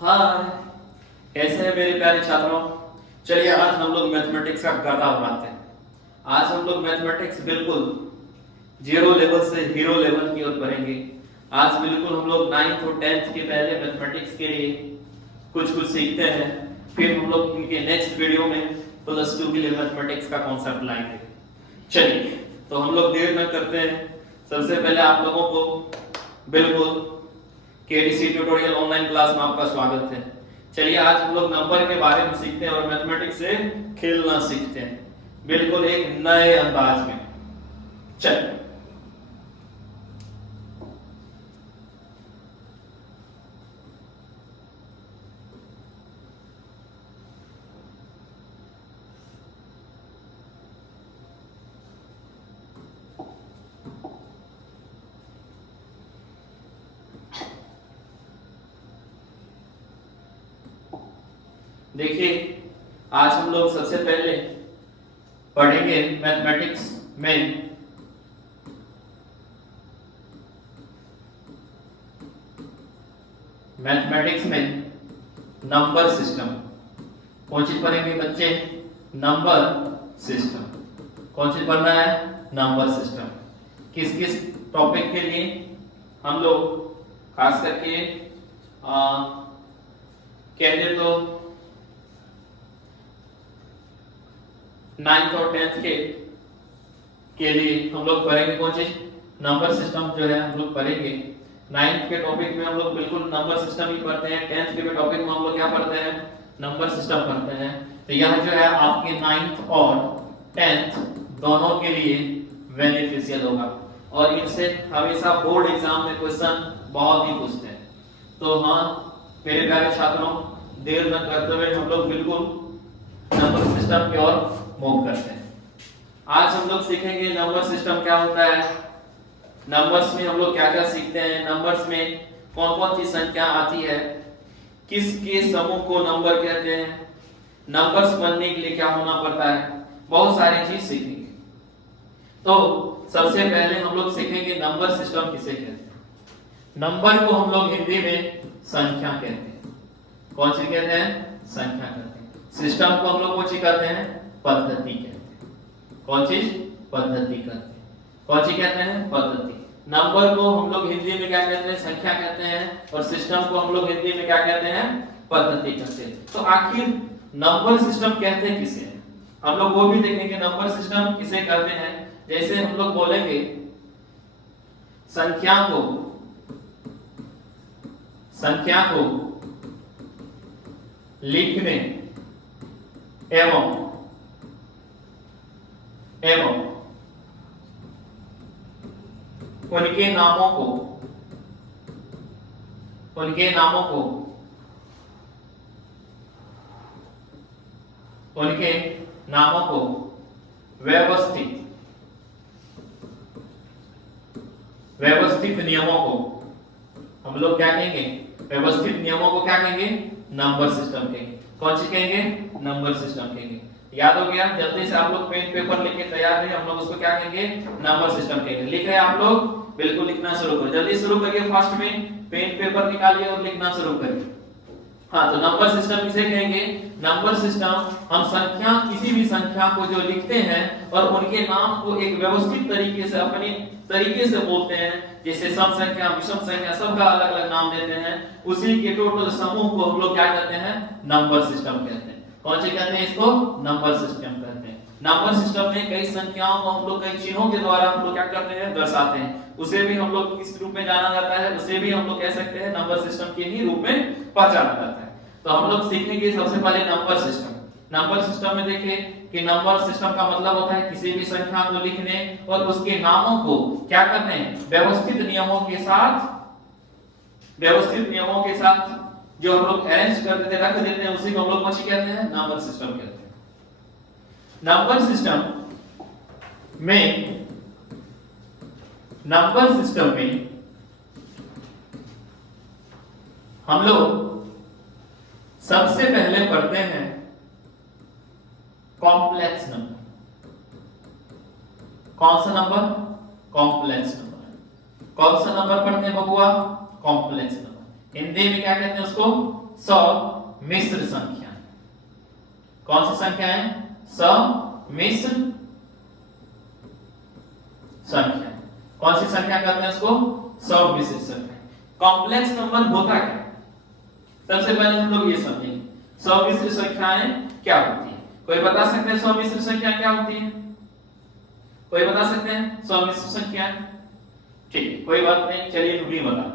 हाँ, कैसे हैं मेरे प्यारे छात्रों। चलिए आज हम लोग मैथमेटिक्स का गदा उड़ाते हैं। आज हम लोग मैथमेटिक्स बिल्कुल जीरो लेवल से हीरो लेवल की ओर बढ़ेंगे। आज बिल्कुल हम लोग 9th और 10th के पहले मैथमेटिक्स के लिए कुछ कुछ सीखते हैं, फिर हम लोग इनके नेक्स्ट वीडियो में +2 के लिए मैथमेटिक्स का कॉन्सेप्ट लाएंगे। चलिए तो हम लोग देर न करते हैं, सबसे पहले आप लोगों को बिल्कुल केडीसी ट्यूटोरियल ऑनलाइन क्लास में आपका स्वागत है। चलिए आज हम लोग नंबर के बारे में सीखते हैं और मैथमेटिक्स से खेलना सीखते हैं, बिल्कुल एक नए अंदाज में। चलिए देखिए, आज हम लोग सबसे पहले पढ़ेंगे मैथमेटिक्स में नंबर सिस्टम। कौन चीज पढ़ेंगे बच्चे? Number system. कौन चीज पढ़ना है? Number system. किस किस टॉपिक के लिए हम लोग खास करके कहते तो 9th और 10th के लिए हम लोग पढ़ेंगे कौन चीज? नंबर सिस्टम जो है हम लोग पढ़ेंगे। 9th के टॉपिक में हम लोग बिल्कुल नंबर सिस्टम ही पढ़ते हैं। 10th के टॉपिक में हम लोग क्या पढ़ते हैं? नंबर सिस्टम पढ़ते हैं। तो यह जो है आपके 9th और 10th दोनों के लिए बेनिफिशियल होगा और इनसे हमेशा बोर्ड एग्जाम में क्वेश्चन बहुत ही पूछते हैं। तो हाँ मेरे प्यारे छात्रों, देर न करते हुए हम लोग बिल्कुल नंबर सिस्टम की ओर मूव करते हैं। आज हम लोग सीखेंगे नंबर सिस्टम क्या होता है, नंबर्स में हम लोग क्या क्या सीखते हैं, नंबर्स में कौन कौन सी संख्या आती है, किसके समूह को नंबर कहते हैं, नंबर्स बनने के लिए क्या होना पड़ता है, बहुत सारी चीज सीखेंगे। तो सबसे पहले हम लोग सीखेंगे नंबर सिस्टम किसे कहते हैं। नंबर को हम लोग हिंदी में संख्या कहते हैं। कौन सी कहते हैं? संख्या कहते हैं। सिस्टम को हम लोग कौन सी कहते हैं? पद्धति कहते हैं। कौन चीज? पद्धति कहते हैं। कौन सी कहते हैं? पद्धति। नंबर को हम लोग हिंदी में क्या कहते हैं? संख्या कहते हैं और सिस्टम को हम लोग हिंदी में क्या कहते हैं? पद्धति कहते हैं। तो आखिर नंबर सिस्टम कहते हैं किसे? हम लोग वो भी देखेंगे नंबर सिस्टम किसे कहते हैं। जैसे हम लोग बोलेंगे संख्या को लिखने एवं उनके नामों को व्यवस्थित नियमों को हम लोग क्या कहेंगे? व्यवस्थित नियमों को क्या कहेंगे? नंबर सिस्टम कहेंगे। कौन सी कहेंगे? नंबर सिस्टम कहेंगे। याद हो गया? जल्दी से आप लोग पेन पेपर लेके तैयार हैं, हम लोग उसको क्या कहेंगे? नंबर सिस्टम कहेंगे। लिख रहे हैं आप लोग? बिल्कुल लिखना शुरू करो, जल्दी शुरू करिए। फास्ट में पेन पेपर निकालिए और लिखना शुरू करिए। हाँ, तो नंबर सिस्टम किसे कहेंगे? नंबर सिस्टम हम संख्या, किसी भी संख्या को जो लिखते हैं और उनके नाम को एक व्यवस्थित तरीके से अपने तरीके से बोलते हैं, जैसे सम संख्या, विषम संख्या, सबका अलग अलग नाम देते हैं, उसी के टोटल समूह को हम लोग क्या कहते हैं? नंबर सिस्टम कहते हैं। कौन से कहते हैं इसको? नंबर सिस्टम कहते हैं। नंबर सिस्टम में कई संख्याओं को हम लोग कई चिन्हों के द्वारा हम लोग क्या करते हैं? दर्शाते हैं। उसे भी हम लोग किस रूप में जाना जाता है? उसे भी हम लोग कह सकते हैं नंबर सिस्टम के ही रूप में पहचाना जाता है। तो हम लोग सीखेंगे सबसे पहले नंबर सिस्टम। नंबर सिस्टम में देखिए कि नंबर सिस्टम का मतलब होता है किसी भी संख्या को लिखने और उसके नामों को क्या करने? व्यवस्थित नियमों के साथ जो हम लोग अरेंज कर देते, रख देते हैं, उसी को हम लोग कौन सी कहते हैं? नंबर सिस्टम कहते हैं। नंबर सिस्टम में हम लोग सबसे पहले पढ़ते हैं कॉम्प्लेक्स नंबर। कौन सा नंबर? Complex number. कौन सा नंबर पढ़ते हैं बबुआ? Complex number. हिंदी में क्या कहते हैं उसको? समिश्र संख्या। कौन सी संख्या है? समिश्र संख्या। कौन सी संख्या कहते हैं इसको? समिश्र संख्या। कॉम्प्लेक्स नंबर होता क्या? सबसे पहले हम लोग ये समझेंगे समिश्र संख्याएं क्या होती है। कोई बता सकते हैं समिश्र संख्या क्या होती है? कोई बता सकते हैं समिश्र संख्या? ठीक है, कोई बात नहीं, चलिए भी बताते हैं।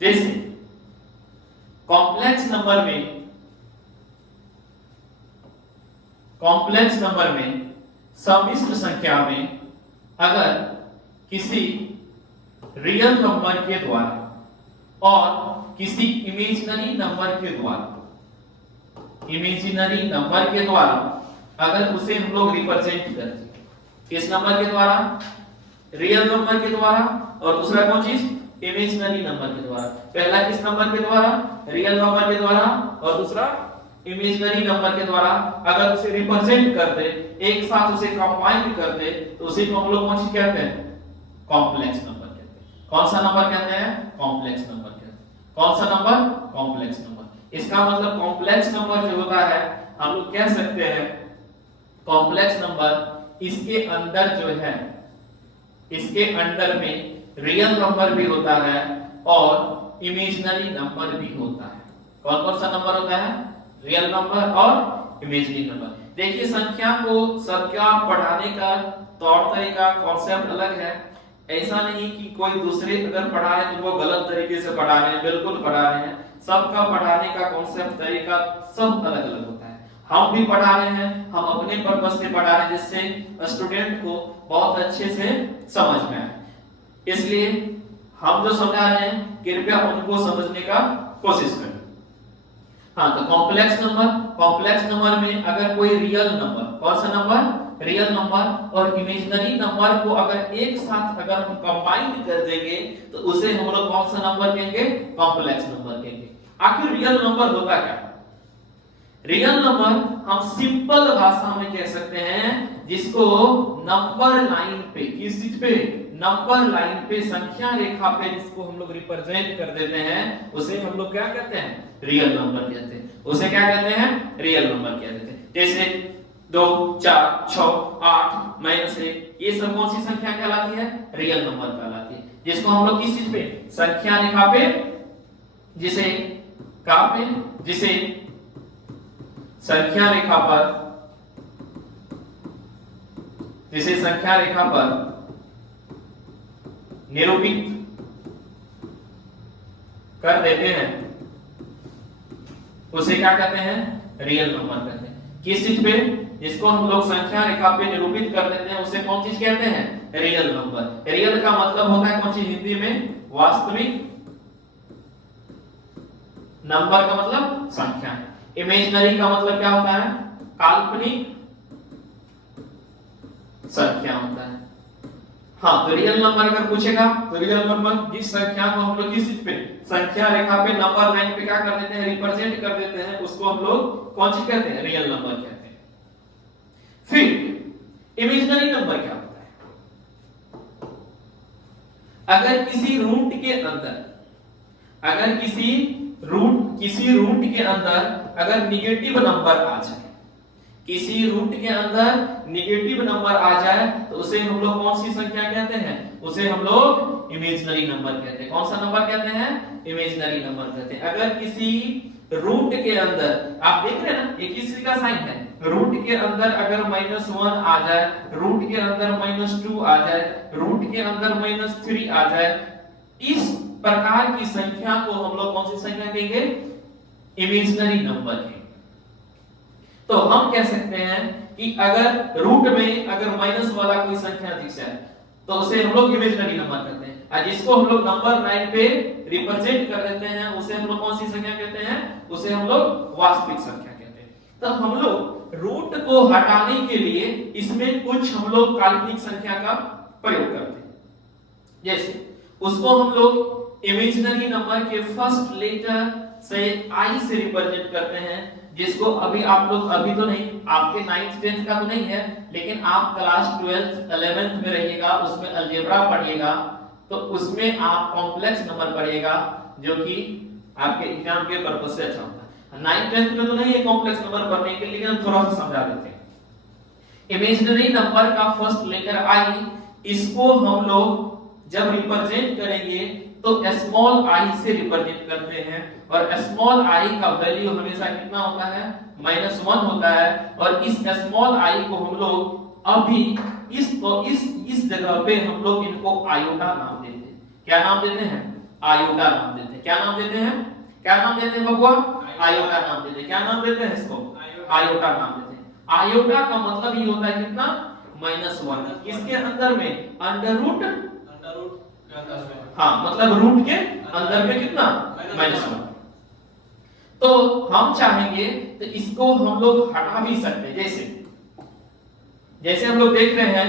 जैसे कॉम्प्लेक्स नंबर में समिश्र संख्या में अगर किसी रियल नंबर के द्वारा और किसी इमेजिनरी नंबर के द्वारा अगर उसे हम लोग रिप्रेजेंट करते हैं, किस नंबर के द्वारा? रियल नंबर के द्वारा, और दूसरा कौन चीज? इमेजिनरी नंबर के द्वारा। पहला किस नंबर के द्वारा? रियल नंबर के द्वारा, और दूसरा इमेजिनरी नंबर के द्वारा अगर उसे रिप्रेजेंट करते, एक साथ उसे कंबाइन करते, तो उसे हम लोग कौन सी कहते हैं? कॉम्प्लेक्स नंबर कहते हैं। कौन सा नंबर कहते हैं? कॉम्प्लेक्स नंबर कहते हैं। कौन सा नंबर? Complex number. इसका मतलब कॉम्प्लेक्स नंबर जो होता है, हम लोग कह सकते हैं कॉम्प्लेक्स नंबर इसके अंदर जो है, इसके अंदर में रियल नंबर भी होता है और इमेजिनरी नंबर भी होता है। कौन कौन सा नंबर होता है? रियल नंबर और इमेजिनरी नंबर। देखिए संख्या पढ़ाने का तौर तरीका, कॉन्सेप्ट अलग है। ऐसा नहीं कि कोई दूसरे अगर पढ़ा रहे तो वो गलत तरीके से पढ़ा रहे हैं, बिल्कुल पढ़ा रहे हैं। सबका पढ़ाने का कॉन्सेप्ट, तरीका सब अलग अलग होता है। हम भी पढ़ा रहे हैं, हम अपने पर्पस से पढ़ा रहे हैं जिससे स्टूडेंट को बहुत अच्छे से समझ में आए। इसलिए हम जो समझा रहे हैं कृपया उनको समझने का कोशिश करें। हाँ, तो कॉम्प्लेक्स नंबर में अगर कोई रियल नंबर, कौन सा नंबर? रियल नंबर और इमेजिनरी नंबर को अगर एक साथ अगर हम कंबाइन कर देंगे तो उसे हम लोग कौन सा नंबर कहेंगे? कॉम्प्लेक्स नंबर कहेंगे। आखिर रियल नंबर होता क्या? रियल नंबर हम सिंपल भाषा में कह सकते हैं जिसको नंबर लाइन पे, किस चीज पे? नंबर लाइन पे, संख्या रेखा पे जिसको हम लोग रिप्रेजेंट कर देते हैं उसे हम लोग क्या कहते हैं? रियल नंबर कहते हैं। उसे क्या कहते हैं? रियल नंबर कहते हैं। जैसे 2, 4, 6, 8, -1, ये सब कौन सी संख्या कहलाती है? रियल नंबर कहलाती है। जिसको हम लोग किस चीज पे? संख्या रेखा पे, जिसे संख्या रेखा पर निरूपित कर देते हैं उसे क्या कहते हैं? रियल नंबर कहते हैं। किस चीज पे? जिसको हम लोग संख्या रेखा पे निरूपित कर देते हैं उसे कौन चीज कहते हैं? Real number. रियल का मतलब होता है कौन चीज? हिंदी में वास्तविक, नंबर का मतलब संख्या। इमेजिनरी का मतलब क्या होता है? काल्पनिक संख्या होता है। हाँ, तो रियल नंबर अगर पूछेगा तो रियल नंबर जिस संख्या को हम लोग किस चीज पे? संख्या रेखा पे, नंबर लाइन पे क्या कर देते हैं? रिप्रेजेंट कर देते हैं, उसको हम लोग कौन चीज कहते हैं? रियल नंबर कहते हैं। फिर इमेजिनरी नंबर क्या होता है? अगर किसी रूट के अंदर अगर निगेटिव नंबर आ जाए, किसी रूट के अंदर निगेटिव नंबर आ जाए तो उसे हम लोग कौन सी संख्या कहते हैं? उसे हम लोग इमेजिनरी नंबर कहते हैं। कौन सा नंबर कहते हैं? इमेजिनरी नंबर कहते हैं। अगर किसी रूट के अंदर, आप देख रहे हैं ना, ये किस का साइन है? रूट के अंदर अगर -1 आ जाए, रूट के अंदर -2 आ जाए, रूट के अंदर -3 आ जाए, इस प्रकार की संख्या को हम लोग कौन सी संख्या कहेंगे? इमेजिनरी नंबर कहेंगे। तो हम कह सकते हैं कि अगर रूट में अगर माइनस वाला कोई संख्या दिख जाए तो उसे हम लोग इमेजिनरी नंबर कहते हैं, और जिसको हम लोग नंबर लाइन पे रिप्रेजेंट कर देते हैं उसे हम लोग कौन सी संख्या कहते हैं? उसे हम लोग वास्तविक संख्या कहते हैं। तो हम लोग रूट को हटाने के लिए इसमें कुछ हम लोग काल्पनिक संख्या का प्रयोग करते हैं। जैसे उसको हम लोग इमेजिनरी नंबर के फर्स्ट लेटर से आई से रिप्रेजेंट करते हैं, जिसको अभी आप लोग, अभी तो नहीं, आपके 9th 10th का तो नहीं है, लेकिन आप क्लास 12th 11th में रहिएगा, उसमें अलजेब्रा पढ़िएगा, तो उसमें आप कॉम्प्लेक्स नंबर पढ़िएगा जो कि आपके एग्जाम के पर्पस से अच्छा होता है। 9 10th में तो नहीं है कॉम्प्लेक्स नंबर पढ़ने के लिए, हम थोड़ा सा समझा देते हैं। इमेजिनरी नंबर का फर्स्ट लेटर आई, इसको हम लोग जब रिप्रेजेंट करेंगे तो स्मॉल आई से रिप्रेजेंट करते हैं, और स्मॉल आई का वैल्यू हमेशा कितना होता है, -1 होता है। और इस स्मॉल आई को हम लोग अभी इस जगह पे हम लोग इनको आयोटा नाम देते हैं। क्या नाम देते हैं? आयोटा नाम देते हैं। क्या नाम देते हैं? क्या नाम देते हैं बबुआ? आयोटा नाम देते हैं। क्या नाम देते हैं इसको? आयोटा नाम देते हैं। आयोटा का मतलब ये होता है कितना? -1। इसके अंदर में अंडर रूट, हाँ मतलब रूट के अंदर में कितना? -1। तो हम चाहेंगे तो इसको हम लोग हटा भी सकते हैं। जैसे हम लोग देख रहे हैं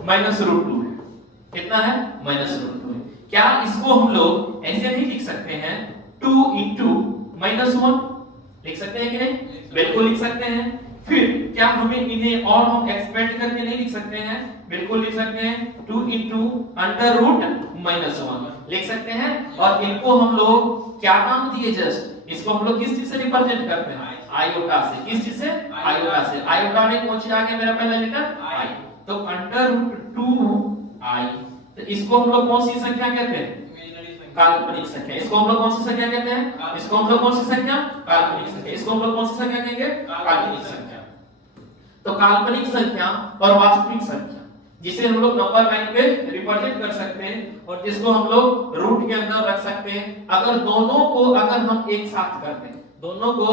-√2 है। कितना है? -√2 है। क्या इसको हम लोग ऐसे नहीं लिख सकते हैं 2 * -1 लिख सकते हैं कि नहीं? बिल्कुल लिख सकते हैं। फिर क्या हमें इन्हें और हम एक्सपेंड करके नहीं लिख सकते हैं? बिल्कुल लिख सकते हैं। 2 * अंडर रूट -1 लिख सकते हैं। और इनको हम लोग क्या नाम दिए? जस्ट इसको हम लोग किस चीज से रिप्रेजेंट करते हैं? आयोटा से। किस चीज से? आयोटा से। आयोटा में कौन सी आ गया मेरा पहला लेटर? आई। तो अंडर√2i, तो इसको हम लोग कौन सी संख्या कहते हैं? काल्पनिक संख्या। इसको हम लोग कौन सी संख्या कहते हैं? इसको हम लोग कौन सी संख्या? काल्पनिक संख्या। इसको हम लोग कौन सी संख्या कहेंगे? काल्पनिक संख्या। तो काल्पनिक संख्या और वास्तविक संख्या, जिसे हम लोग नंबर लाइन पे रिप्रेजेंट कर सकते हैं और जिसको हम लोग रूट के अंदर रख सकते हैं। अगर दोनों को अगर हम एक साथ करते हैं, दोनों को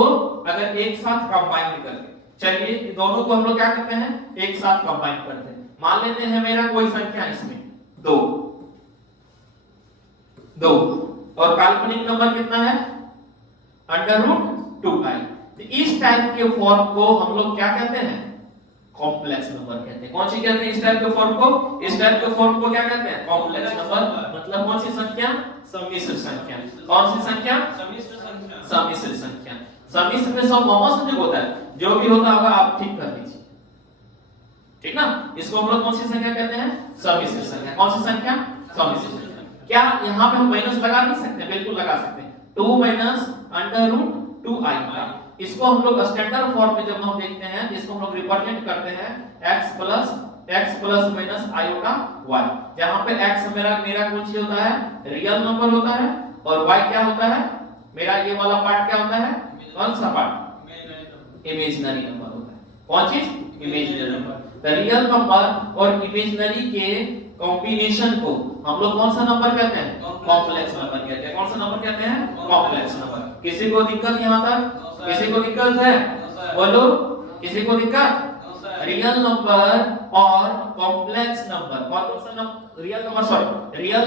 अगर एक साथ कंबाइन करते हैं, चलिए दोनों को हम लोग क्या करते हैं? एक साथ कंबाइन करते हैं। मान लेते हैं मेरा कोई संख्या इसमें 2 और काल्पनिक नंबर कितना है? अंडर√2i। तो इस टाइप के फॉर्म को हम लोग क्या कहते हैं? कॉम्प्लेक्स नंबर कहते हैं। कौन सी कहते हैं इस टाइप के फॉर्म को? इस टाइप के फॉर्म को क्या कहते हैं? Complex number. मतलब कौन सी संख्या? सम्मिश्र संख्या। कौन सी संख्या? सम्मिश्र संख्या। सम्मिश्र में सब कॉमन संख्या होता है, जो भी होता होगा आप ठीक कर लीजिए, ठीक ना? इसको हम लोग कौन सी संख्या कहते हैं? सम्मिश्र संख्या। कौन सी संख्या? सम्मिश्र संख्या। क्या यहाँ पे हम माइनस लगा नहीं सकते? बिल्कुल लगा सकते हैं। 2 - अंडर√2i का इसको हम लोग स्टैंडर्ड फॉर्म में जब हम देखते हैं, इसको हम लोग रिप्रेजेंट करते हैं x plus minus iota y, जहां पे x मेरा कौन सी होता है? रियल नंबर होता है, और y क्या होता है? मेरा ये वाला पार्ट क्या होता है? कौन सा पार्ट? इमेजिनरी नंबर होता है। कौन चीज? Imaginary number. तो रियल नंबर और इमेजिनरी के कॉम्बिनेशन को हम लोग कौन सा नंबर कहते हैं? कॉम्प्लेक्स नंबर कहते हैं। कौन सा नंबर कहते हैं? Complex number. किसी को दिक्कत यहां तक? किसी को दिक्कत है? बोलो, किसी को दिक्कत? रियल नंबर और कॉम्प्लेक्स नंबर, कौन सा नंबर? रियल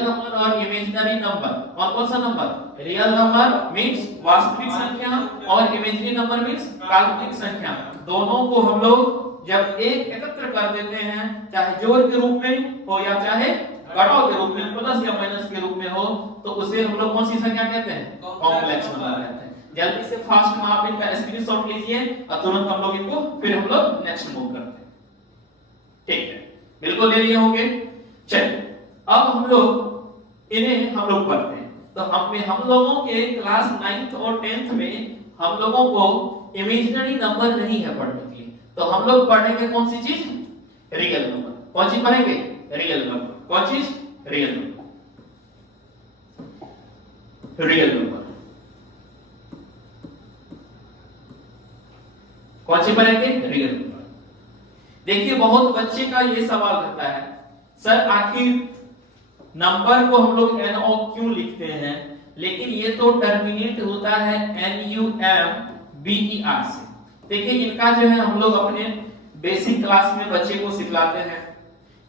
नंबर और इमेजिनरी नंबर, कौन सा नंबर? रियल नंबर मींस वास्तविक संख्या और इमेजिनरी नंबर मींस काल्पनिक संख्या। दोनों को हम लोग जब एक एकत्र कर देते हैं, चाहे जोड़ के रूप में हो या चाहे घटाव के रूप में, प्लस या माइनस के रूप में हो, तो उसे हम लोग कौन सी संख्या कहते हैं? कॉम्प्लेक्स नंबर कहते हैं। जल्दी से फास्ट में आप इनका स्क्रीनशॉट लीजिए और तुरंत हम लोग इनको फिर हम लोग नेक्स्ट मूव करते हैं। ठीक है, बिल्कुल ले लिए होंगे। चलिए अब हम लोग इन्हें हम लोग पढ़ते हैं। तो हम लोगों के क्लास 9th और 10th में हम लोगों को इमेजिनरी नंबर नहीं है पढ़ने के लिए, तो हम लोग पढ़ेंगे कौन सी चीज? Real number. कौन सी पढ़ेंगे? Real number. कौन चीज? Real number. रियल नंबर कौन सी पढ़ेंगे? Real number. देखिए बहुत बच्चे का ये सवाल रहता है, सर आखिर नंबर को हम लोग NO क्यों लिखते हैं, लेकिन ये तो टर्मिनेट होता है NUMBER से। देखिए इनका जो है हम लोग अपने बेसिक क्लास में बच्चे को सिखलाते हैं।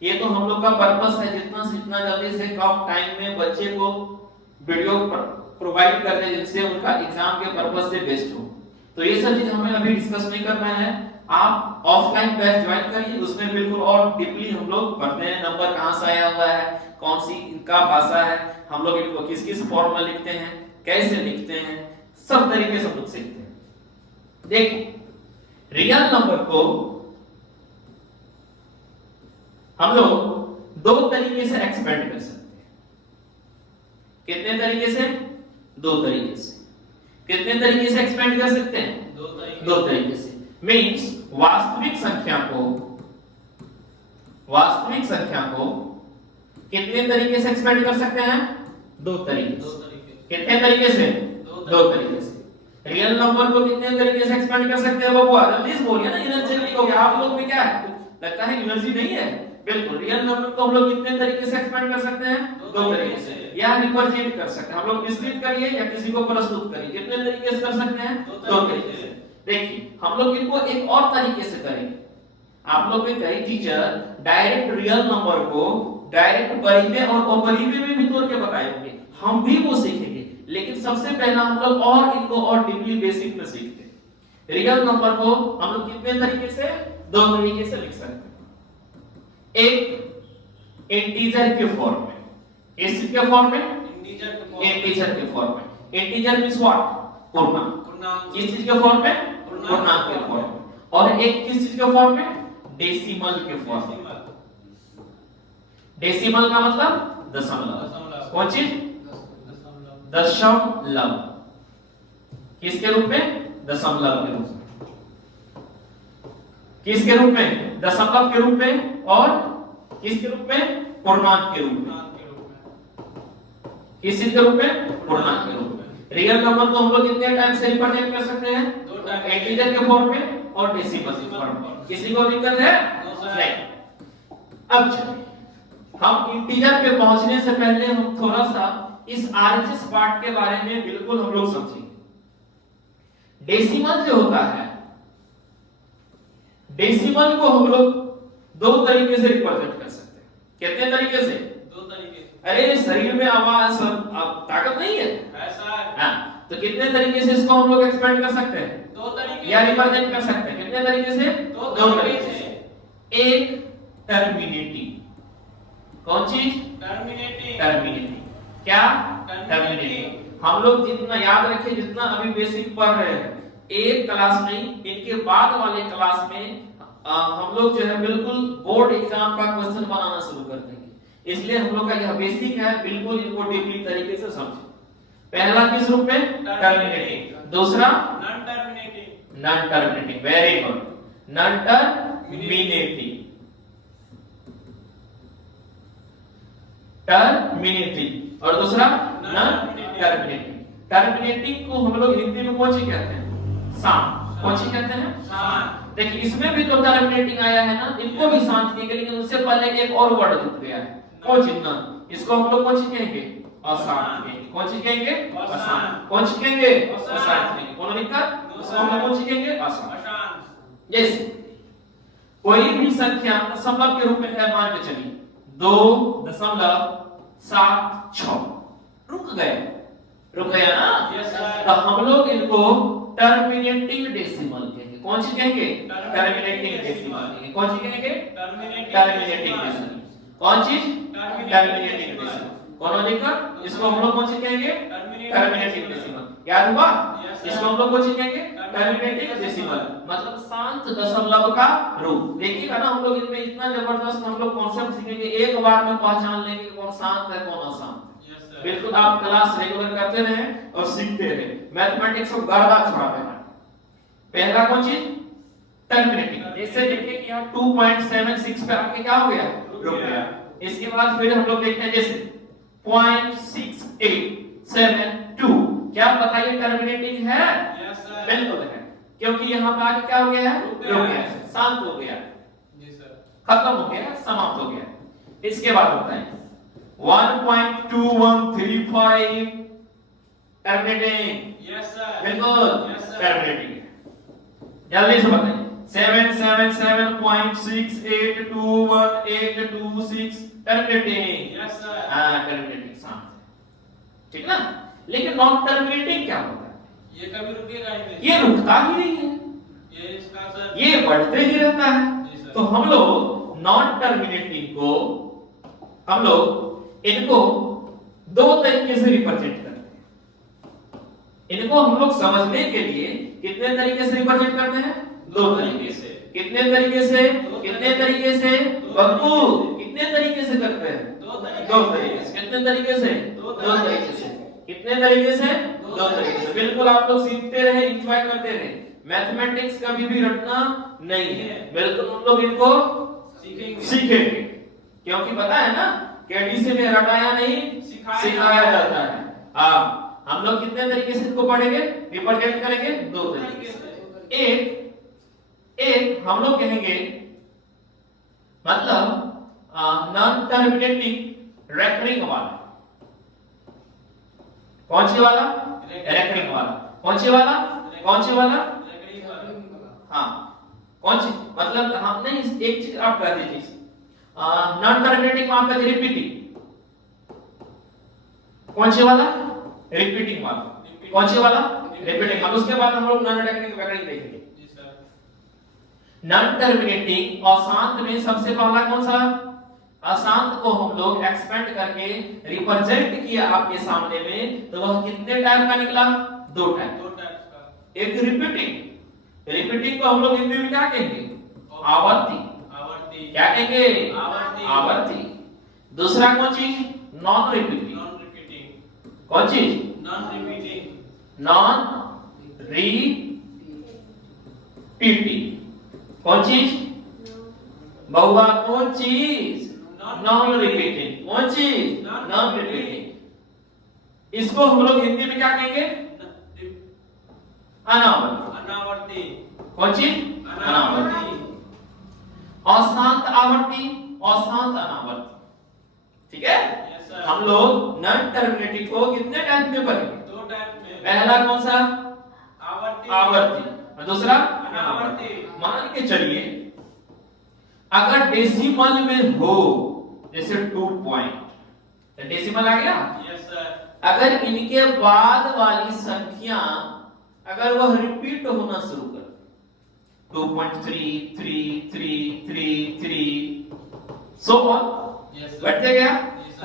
ये तो हम लोग का पर्पस है जितना जल्दी से कम टाइम में बच्चे को वीडियो प्रोवाइड कर दे जिससे उनका एग्जाम के पर्पस से बेस्ट हो। तो ये सब चीज हमें अभी डिस्कस नहीं करना है। आप ऑफलाइन बैच ज्वाइन करिए, उसमें बिल्कुल और डीपली हम लोग पढ़ते हैं नंबर कहां से आया हुआ है, कौन सी इनका भाषा है, हम लोग इनको किस किस फॉर्म में लिखते हैं, कैसे लिखते हैं, सब तरीके से हम लोग सीखते हैं। देखिए रियल नंबर को हम लोग दो तरीके से एक्सपेंड कर सकते हैं। कितने तरीके से? दो तरीके से। कितने तरीके से एक्सपेंड कर सकते हैं? दो तरीके से। मींस वास्तविक संख्या को कितने तरीके से एक्सपेंड कर सकते हैं? दो तरीके से। कितने तरीके से? दो तरीके से। रियल नंबर को कितने तरीके से एक्सपेंड कर सकते हैं बबुआ? जल्दी से बोलिए ना, एनर्जेटिक हो गया। आप लोग में क्या है, लगता है एनर्जी नहीं है? बिल्कुल, रियल नंबर को हम लोग कितने तरीके से एक्सपेंड कर सकते हैं? दो तरीके से। या रिप्रेजेंट कर सकते हैं हम लोग, मिश्रित करिए या किसी को प्रस्तुत करिए। कितने तरीके से कर सकते हैं? दो तरीके से। देखिए हम लोग इनको एक और तरीके से करेंगे। आप लोग भी कई टीचर डायरेक्ट रियल नंबर को डायरेक्ट परिमेय और अपरिमेय में भी तोड़ के बताएंगे, हम भी वो सीखेंगे। लेकिन सबसे पहला हम लोग और इनको और डीपली बेसिक में सीखते हैं। रियल नंबर को हम लोग कितने तरीके से? दो तरीके से लिख सकते हैं। एक इंटीजर के फॉर्म में, किस चीज के फॉर्म में? इंटीजर के फॉर्म में। Integer means what? पूर्णांक। किस चीज के फॉर्म में? पूर्णांक के फॉर्म में। और एक किस चीज के फॉर्म में? डेसिमल के फॉर्म में। डेसिमल का मतलब दशमलव। कौन चीज? दशमलव। किसके रूप में? दशमलव के रूप में। किसके रूप में? दशमलव के रूप में। और किसके रूप में? पूर्णांक के रूप में। किस चीज के रूप में? पूर्णांक के रूप में। रियल नंबर को हम लोग कितने टाइप से रिप्रेजेंट कर सकते हैं? इंटीजर के फॉर्म में और डेसिमल के फॉर्म में। किसी को दिक्कत है? नहीं। अब चलिए हम इंटीजर पे पहुंचने से पहले हम थोड़ा सा इस आरएचएस पार्ट के बारे में बिल्कुल हम लोग समझेंगे। डेसिमल जो होता है, डेसिमल को हम लोग दो तरीके से रिप्रेजेंट कर सकते हैं। कितने तरीके से? दो तरीके से। अरे शरीर में आवाज ताकत नहीं है? हाँ, तो कितने तरीके से इसको हम लोग एक्सपेंड कर सकते हैं? दो तरीके या रिप्रेजेंट कर सकते हैं। कितने तरीके से? दो तरीके से। एक टर्मिनेटिंग। कौन चीज? टर्मिनेटिंग। क्या? टर्मिनेटिंग। हम लोग जितना याद रखें, जितना अभी बेसिक पढ़ रहे हैं, एक क्लास नहीं, इनके बाद वाले क्लास में हम लोग जो है बिल्कुल बोर्ड एग्जाम का क्वेश्चन बनाना शुरू कर देंगे। इसलिए हम लोग का यह बेसिक है, बिल्कुल इनको डीपली तरीके से समझें। पहला किस रूप में? टर्मिनेटिंग। दूसरा non terminating. Very good, non terminating. Terminating और दूसरा नॉन टर्मिनेटिंग। टर्मिनेटिंग को हम लोग हिंदी में कौन सी कहते हैं? शांत। कौन सी कहते हैं? शांत। देखिए इसमें भी तो टर्मिनेटिंग आया है ना, इनको भी शांत कहेंगे, लेकिन उससे पहले एक और वर्ड जुड़ गया है। कौन सी? ना, इसको हम लोग कौन सी कहेंगे? अशांत कहेंगे। कौन सी कहेंगे? अशांत। कौन सी कहेंगे? अशांत कहेंगे। कौन दिक्कत? इसको हम लोग कौन सी कहेंगे? अशांत। जैसे कोई भी संख्या दशमलव के रूप में है, मान के चलिए 2.76 रुक गया ना? तो हम लोग इनको टर्मिनेटिंग डेसिमल कहेंगे। कौन सी कहेंगे? टर्मिनेटिंग डेसिमल कहेंगे। कौन सी कहेंगे? Terminating decimal. कौन चीज? Terminating decimal. कौन दिक्कत? इसको हम लोग कौन सी कहेंगे? Terminating decimal. याद हुआ? इसको हम लोग कौन सी कहेंगे? टर्मिनेटिंग डेसिमल, मतलब शांत दशमलव का रूप। देखिएगा ना, हम लोग इनमें इतना जबरदस्त हम लोग कॉन्सेप्ट सीखेंगे, एक बार में पहचान लेंगे कौन शांत है कौन अशांत। बिल्कुल आप क्लास रेगुलर करते रहे और सीखते रहे, मैथमेटिक्स को गर्दा छोड़ा देना। पहला कौन चीज? टर्मिनेटिंग। जैसे देखिए कि यहाँ 2.76 पे आके क्या हो गया? रुक गया। इसके बाद फिर हम लोग देखते हैं जैसे 0.6872, क्या बताइए टर्मिनेटिंग है? बिल्कुल है, क्योंकि यहाँ पे आके क्या हो गया है? रुक गया, शांत हो गया, जी सर, खत्म हो गया, समाप्त हो गया। इसके बाद होता है 1.2135 टर्मिनेटिंग। यस सर, बिल्कुल टर्मिनेटिंग। जल्दी से बताइए 777.68218226 टर्मिनेटिंग। यस सर, हां टर्मिनेटिंग शांत, ठीक ना? लेकिन नॉन टर्मिनेटिंग क्या होता है? ये कभी रुकेगा ही नहीं, ये रुकता ही नहीं है, ये इसका सर ये बढ़ते ही रहता है। तो हम लोग नॉन टर्मिनेटिंग को हम लोग इनको दो तरीके से रिप्रेजेंट करते हैं। इनको हम लोग समझने के लिए कितने तरीके से रिप्रेजेंट करते हैं? दो तरीके से। कितने तरीके से? कितने तरीके से? बब्बू कितने तरीके से करते हैं? दो तरीके से। कितने तरीके से? दो तरीके से। कितने तरीके से? दो तरीके से। बिल्कुल आप लोग सीखते रहे, एंजॉय करते रहे। मैथमेटिक्स कभी भी रटना नहीं है, बिल्कुल हम लोग इनको सीखेंगे क्योंकि पता है ना कि डीसी में रटाया नहीं सिखाया जाता है। हम लोग कितने तरीके से इसको पढ़ेंगे, रिप्रेजेंट करेंगे दो तरीके से। एक हम लोग कहेंगे मतलब नॉन टर्मिनेटिंग रेकरिंग वाला। कौन सी वाला? रेकरिंग वाला। कौन सी वाला? कौन सी वाला? हाँ कौन सी, मतलब हम नहीं, एक चीज आप कर दीजिए, नॉन टर्मिनेटिंग में आपका रिपीटिंग। कौन सी वाला? रिपीटिंग वाला। कौन सी वाला? रिपीटिंग वाला। उसके बाद हम लोग नॉन टर्मिनेटिंग रेकरिंग देखेंगे। नॉन टर्मिनेटिंग अशांत में सबसे पहला कौन सा? अशांत को हम लोग एक्सपेंड करके रिप्रेजेंट किया आपके सामने में, तो वह कितने टाइप का निकला? दो टाइप का। एक रिपीटिंग को हम लोग हिंदी में क्या कहेंगे? आवर्ती। क्या कहेंगे? आवर्ती। दूसरा कौन चीज? Non repeating. कौन चीज? Non repeating. कौन चीज? बहुआ कौन चीज? Non repeating. कौन चीज? Non repeating. इसको हम लोग हिंदी में क्या कहेंगे? अनावर्ती। कौन चीज? अनावर्ती। अशांत आवर्ती, अशांत अनावर्ती। ठीक है? हम लोग नॉन टर्मिनेटिव को कितने टाइप में पढ़ेंगे? दो टाइप में। पहला कौन सा? आवर्ती। और दूसरा अनावर्ती। मान के चलिए अगर डेसिमल में हो, जैसे 2 पॉइंट, तो डेसिमल आ गया। Yes sir. अगर इनके बाद वाली संख्या अगर वह रिपीट होना शुरू कर, 2.33333 सो बढ़ते गया,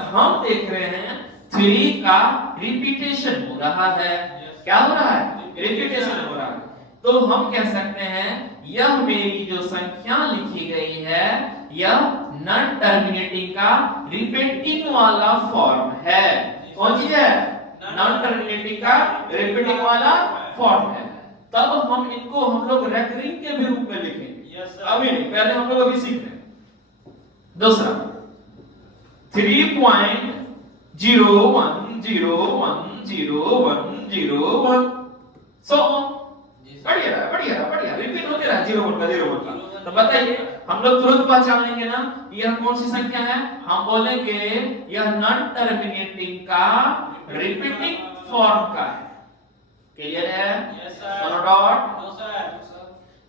हम देख रहे हैं 3 का रिपीटेशन हो रहा है। क्या हो रहा है? रिपीटेशन हो रहा है। तो हम कह सकते हैं यह मेरी जो संख्या लिखी गई है यह नॉन टर्मिनेटिंग का रिपीटिंग वाला फॉर्म है। कौन सी है? नॉन टर्मिनेटिंग का रिपीटिंग वाला फॉर्म है। तब हम इनको हम लोग रेकरिंग के भी रूप में लिखेंगे। अभी नहीं, पहले हम लोग अभी सीख रहे हैं। दूसरा 3.01010101 सो बढ़िया रिपीट होते रहा 0 का 0 का। तो बताइए हम लोग तुरंत पहचान लेंगे ना यह कौन सी संख्या है? हम बोलेंगे यह नॉन टर्मिनेटिंग का रिपीटिंग फॉर्म का है। क्लियर है? Yes sir. Dot. No sir.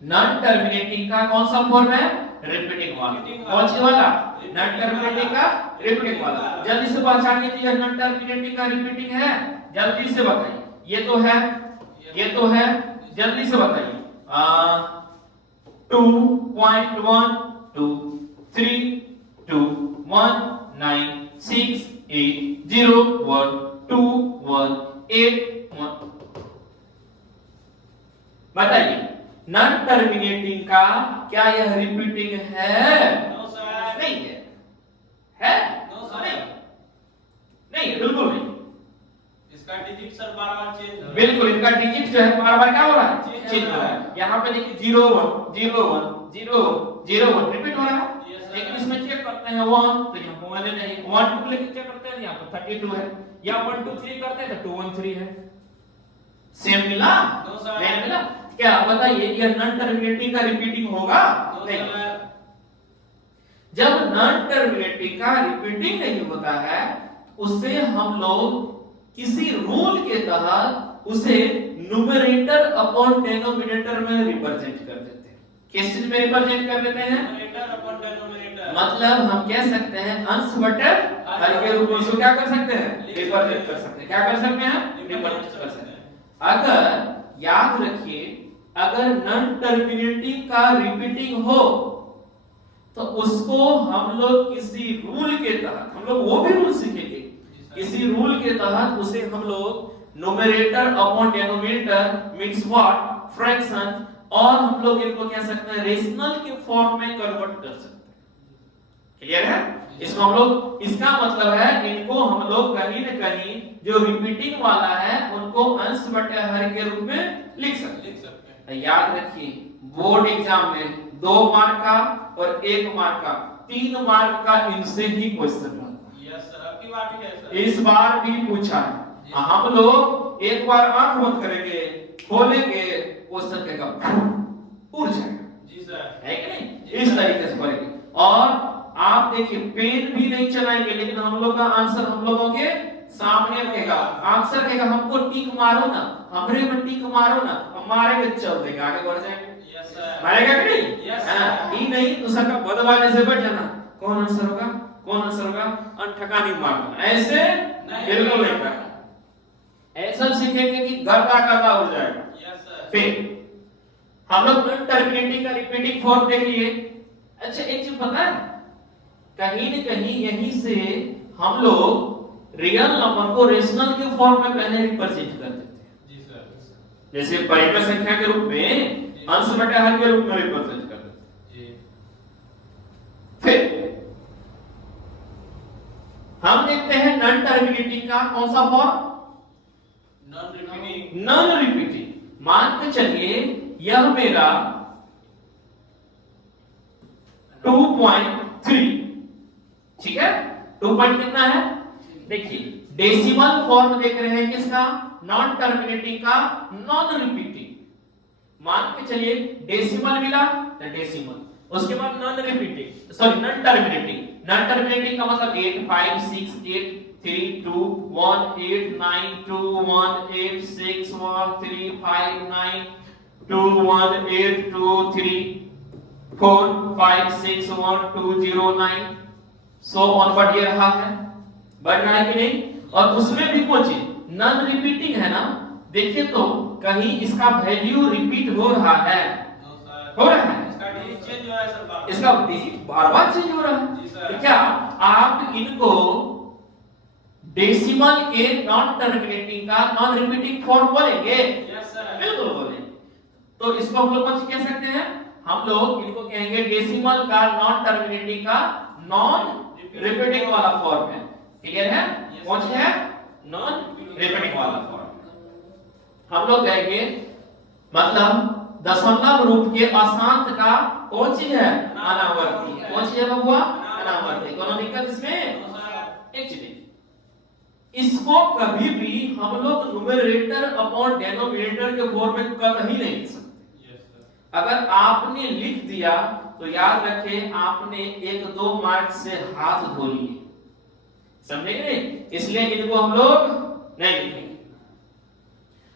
Non terminating का कौन सा फॉर्म है? रिपीटिंग वाला। कौन सी वाला? नॉन टर्मिनेटिंग का रिपीटिंग वाला। जल्दी से पहचान लीजिए यह नॉन टर्मिनेटिंग का रिपीटिंग है। जल्दी से बताइए। ये तो है, ये तो है, जल्दी से बताइए। 2.1232196801218 बताइए नॉन टर्मिनेटिंग का क्या यह रिपीटिंग है? No sir. नहीं है। है? No sir. नहीं बिल्कुल नहीं। इसका डिजिट सर बार-बार चेंज हो रहा है। बिल्कुल इनका डिजिट जो है बार-बार क्या हो रहा है? चेंज हो रहा है। यहाँ पे देखिए 01 01 01 01 रिपीट हो रहा है। लेकिन इसमें चेक करते हैं 1 तो यहाँ पे 1 नहीं, 1 2 लेके चेक करते हैं यहाँ पे 32 है, या 1 2 3 करते हैं तो 213 है। सेम मिला? No sir. नहीं मिला। क्या बताइए यह नॉन टर्मिनेटिंग का रिपीटिंग होगा? नहीं। जब नॉन टर्मिनेटिंग का रिपीटिंग नहीं होता है उसे हम लोग किसी रूल के तहत उसे न्यूमरेटर अपॉन डिनोमिनेटर में रिप्रेजेंट कर देते हैं। किस चीज में रिप्रेजेंट कर देते हैं? Numerator upon denominator. मतलब हम कह सकते हैं अंश बटे हर के रूप में उसको क्या कर सकते हैं? रिप्रेजेंट कर सकते हैं। क्या कर सकते हैं? रिप्रेजेंट कर सकते हैं। अगर याद रखिए अगर नॉन टर्मिनेटिंग का रिपीटिंग हो तो उसको हम लोग किसी रूल के तहत, हम लोग वो भी रूल सीखेंगे, किसी रूल के तहत उसे हम लोग numerator upon denominator means what fraction, और हम लोग इनको कह सकते हैं रेशनल के फॉर्म में कन्वर्ट कर सकते हैं। क्लियर है? इसको हम लोग, इसका मतलब है इनको हम लोग कहीं न कहीं जो रिपीटिंग वाला है उनको अंश बटे हर के रूप में लिख सकते हैं। याद रखिए बोर्ड एग्जाम में 2 मार्क का और 1 मार्क का 3 मार्क का इनसे ही क्वेश्चन बनता है। यस सर, आपकी बात ठीक है सर। इस बार भी पूछा है। हम लोग एक बार आंख बंद करेंगे, खोलेंगे, क्वेश्चन के उड़ जाएगा। जी सर, है कि नहीं? इस तरीके से पढ़ेंगे। और आप देखिए पेन भी नहीं चलाएंगे, लेकिन हम लोग का आंसर हम लोगों के सामने रखेगा। आंसर कहेगा हमको टिक मारो ना, हमरे में टिक मारो ना, हम मारेंगे, चल देंगे, आगे बढ़ जाएंगे। यस सर, मारेगा कि नहीं? Yes sir. ये नहीं दूसरा का बदवाने से बैठ जाना, कौन आंसर होगा, कौन आंसर होगा, अनठकानी मारना, ऐसे बिल्कुल नहीं करना। ऐसा सीखेंगे कि गर्दा गर्दा हो जाएगा। Yes sir. फिर हम लोग नॉन टर्मिनेटिंग का रिपीटिंग फॉर्म देख लिए। अच्छा एक चीज पता है, कहीं न कहीं यहीं से हम लोग रियल नंबर को रेशनल के फॉर्म में पहले रिप्रेजेंट कर देते हैं। जी सर। जैसे परिमेय संख्या के रूप में, अंश बटे हर के रूप में रिप्रेजेंट कर देते हैं। जी। फिर हम देखते हैं नॉन टर्मिनेटिंग का कौन सा form? Non repeating. Non repeating मान के चलिए यह मेरा 2.3, ठीक है, 2 पॉइंट कितना है? देखिए डेसिमल फॉर्म देख रहे हैं किसका? नॉन टर्मिनेटिंग का, नॉन रिपीटिंग। मान के चलिए डेसिमल मिला तो डेसिमल, उसके बाद non repeating, sorry non terminating. Non terminating का मतलब 8 5 6 8 3 2 1 8 9 2 1 8 6 1 3 5 9 2 1 8 2 3 4 5 6 1 2 0 9 सो ऑन बढ़ ये रहा है, बढ़ रहा है कि नहीं? और उसमें भी कोई चीज नॉन रिपीटिंग है ना, देखिए तो कहीं इसका वैल्यू रिपीट हो रहा है? हो रहा है। इसका डिजिट चेंज हो रहा है सर, इसका डिजिट बार-बार चेंज हो रहा है। तो क्या आप इनको डेसिमल के नॉन टर्मिनेटिंग का नॉन रिपीटिंग फॉर्म बोलेंगे? यस सर, बिल्कुल बोलेंगे। तो इसको हम लोग कौन कह सकते हैं? हम लोग इनको कहेंगे डेसिमल का नॉन टर्मिनेटिंग का नॉन रिपीटिंग वाला फॉर्म है। क्लियर है? कौन सा है? नॉन रिपीटिंग वाला फॉर्म। हम लोग कहेंगे मतलब दशमलव रूप के अशांत का कौन चीज है? अनावर्ती। कौन चीज है बबुआ? अनावर्ती। कोनो दिक्कत इसमें? एक चीज इसको कभी भी हम लोग न्यूमरेटर अपॉन डिनोमिनेटर के फॉर्म में कतई नहीं लिख सकते। अगर आपने लिख दिया तो याद रखें आपने 1-2 मार्क से हाथ धो लिए, समझेंगे? इसलिए इनको हम लोग नहीं लिखेंगे।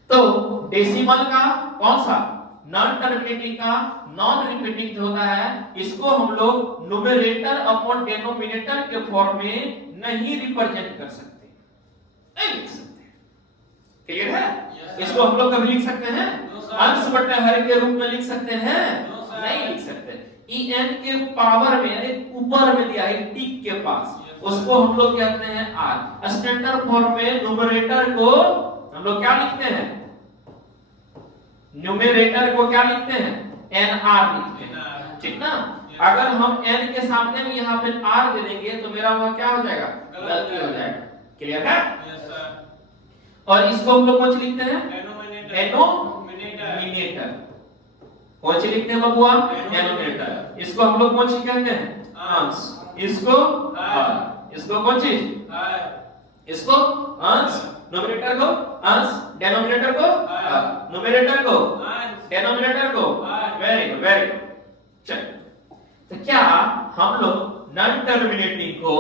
तो डेसिमल का कौन सा? नॉन टर्मिनेटिंग का नॉन रिपीटिंग होता है, इसको हम लोग न्यूमरेटर अपॉन डिनोमिनेटर के फॉर्म में नहीं रिप्रेजेंट कर सकते, नहीं लिख सकते। क्लियर है? इसको हम लोग कभी लिख सकते हैं? अंश बटे हर के रूप में लिख सकते हैं? नहीं लिख सकते। en के पावर में यानी ऊपर में दिया है टिक के पास, उसको हम लोग कहते हैं r। स्टैंडर्ड फॉर्म में न्यूमरेटर को हम लोग क्या लिखते हैं? न्यूमरेटर को क्या लिखते हैं? nr लिखते हैं, ठीक ना? अगर हम n के सामने में यहाँ पे r दे देंगे तो मेरा वह क्या हो जाएगा? गलती हो जाएगा। क्लियर है? Yes sir. और इसको हम लोग कौन सी लिखते हैं? डिनोमिनेटर। कौन सी लिखते हैं बबुआ? डिनोमिनेटर। इसको हम लोग कौन सी कहते हैं? अंश। इसको हर। इसको कौन चीज? इसको अंश, न्यूमरेटर को अंश, डिनोमिनेटर को हर, न्यूमरेटर को अंश, डिनोमिनेटर को वेरी गुड, वेरी गुड। चलो तो क्या हम लोग नॉन टर्मिनेटिंग को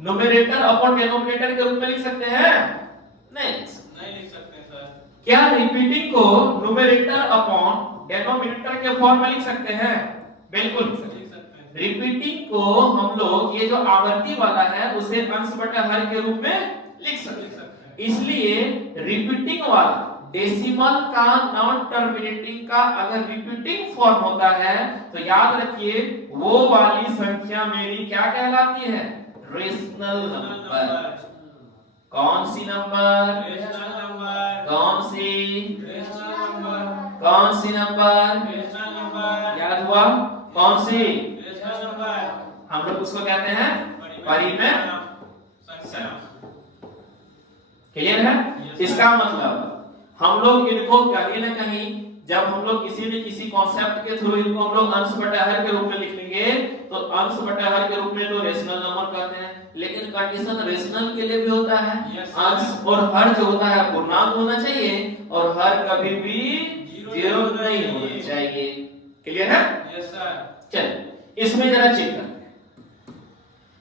न्यूमरेटर अपॉन डिनोमिनेटर के रूप में लिख सकते हैं? नहीं लिख सकते सर। क्या रिपीटिंग को न्यूमरेटर अपॉन डिनोमिनेटर के फॉर्म में लिख सकते हैं? बिल्कुल लिख सकते हैं। रिपीटिंग को हम लोग ये जो आवर्ती वाला है उसे अंश बटा हर के रूप में लिख सकते हैं। इसलिए रिपीटिंग वाला डेसिमल का नॉन टर्मिनेटिंग का अगर रिपीटिंग फॉर्म होता है तो याद रखिए वो वाली संख्या मेरी क्या कहलाती है? Rational number. कौन सी नंबर? Rational number. कौन सी? Rational number. कौन सी नंबर? Rational number. याद हुआ? कौन सी? Rational number. हम लोग उसको कहते हैं परिमेय संख्या। क्लियर है? इसका मतलब हम लोग इनको कहीं ना कहीं जब हम लोग किसी न किसी कॉन्सेप्ट के थ्रू इनको हम लोग अंश बटा हर के रूप में लिखेंगे तो अंश बटा हर के रूप में तो रेशनल नंबर कहते हैं, लेकिन कंडीशन रेशनल के लिए भी होता है। अंश और हर जो होता है पूर्णांक होना चाहिए और हर कभी भी जीरो नहीं होना चाहिए। क्लियर है? Yes sir. चलिए इसमें जरा चेक करते हैं,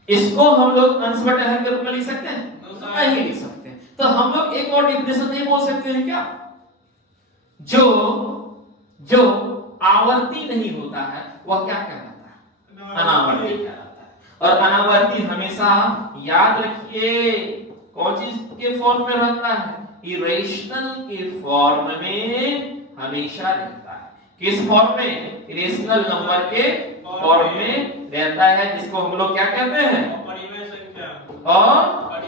इसको हम लोग अंश बटा हर के रूप में लिख सकते हैं? नहीं लिख सकते। तो हम लोग एक और डिफिनेशन नहीं बोल सकते हैं क्या? जो आवर्ती नहीं होता है वह क्या कहलाता है? अनावर्ती कहलाता है। और अनावर्ती हमेशा याद रखिए कौन चीज के फॉर्म में रहता है? इरेशनल के फॉर्म में हमेशा रहता है। किस फॉर्म में? इरेशनल नंबर के फॉर्म में रहता है, जिसको हम लोग क्या कहते हैं? परिमेय संख्या। और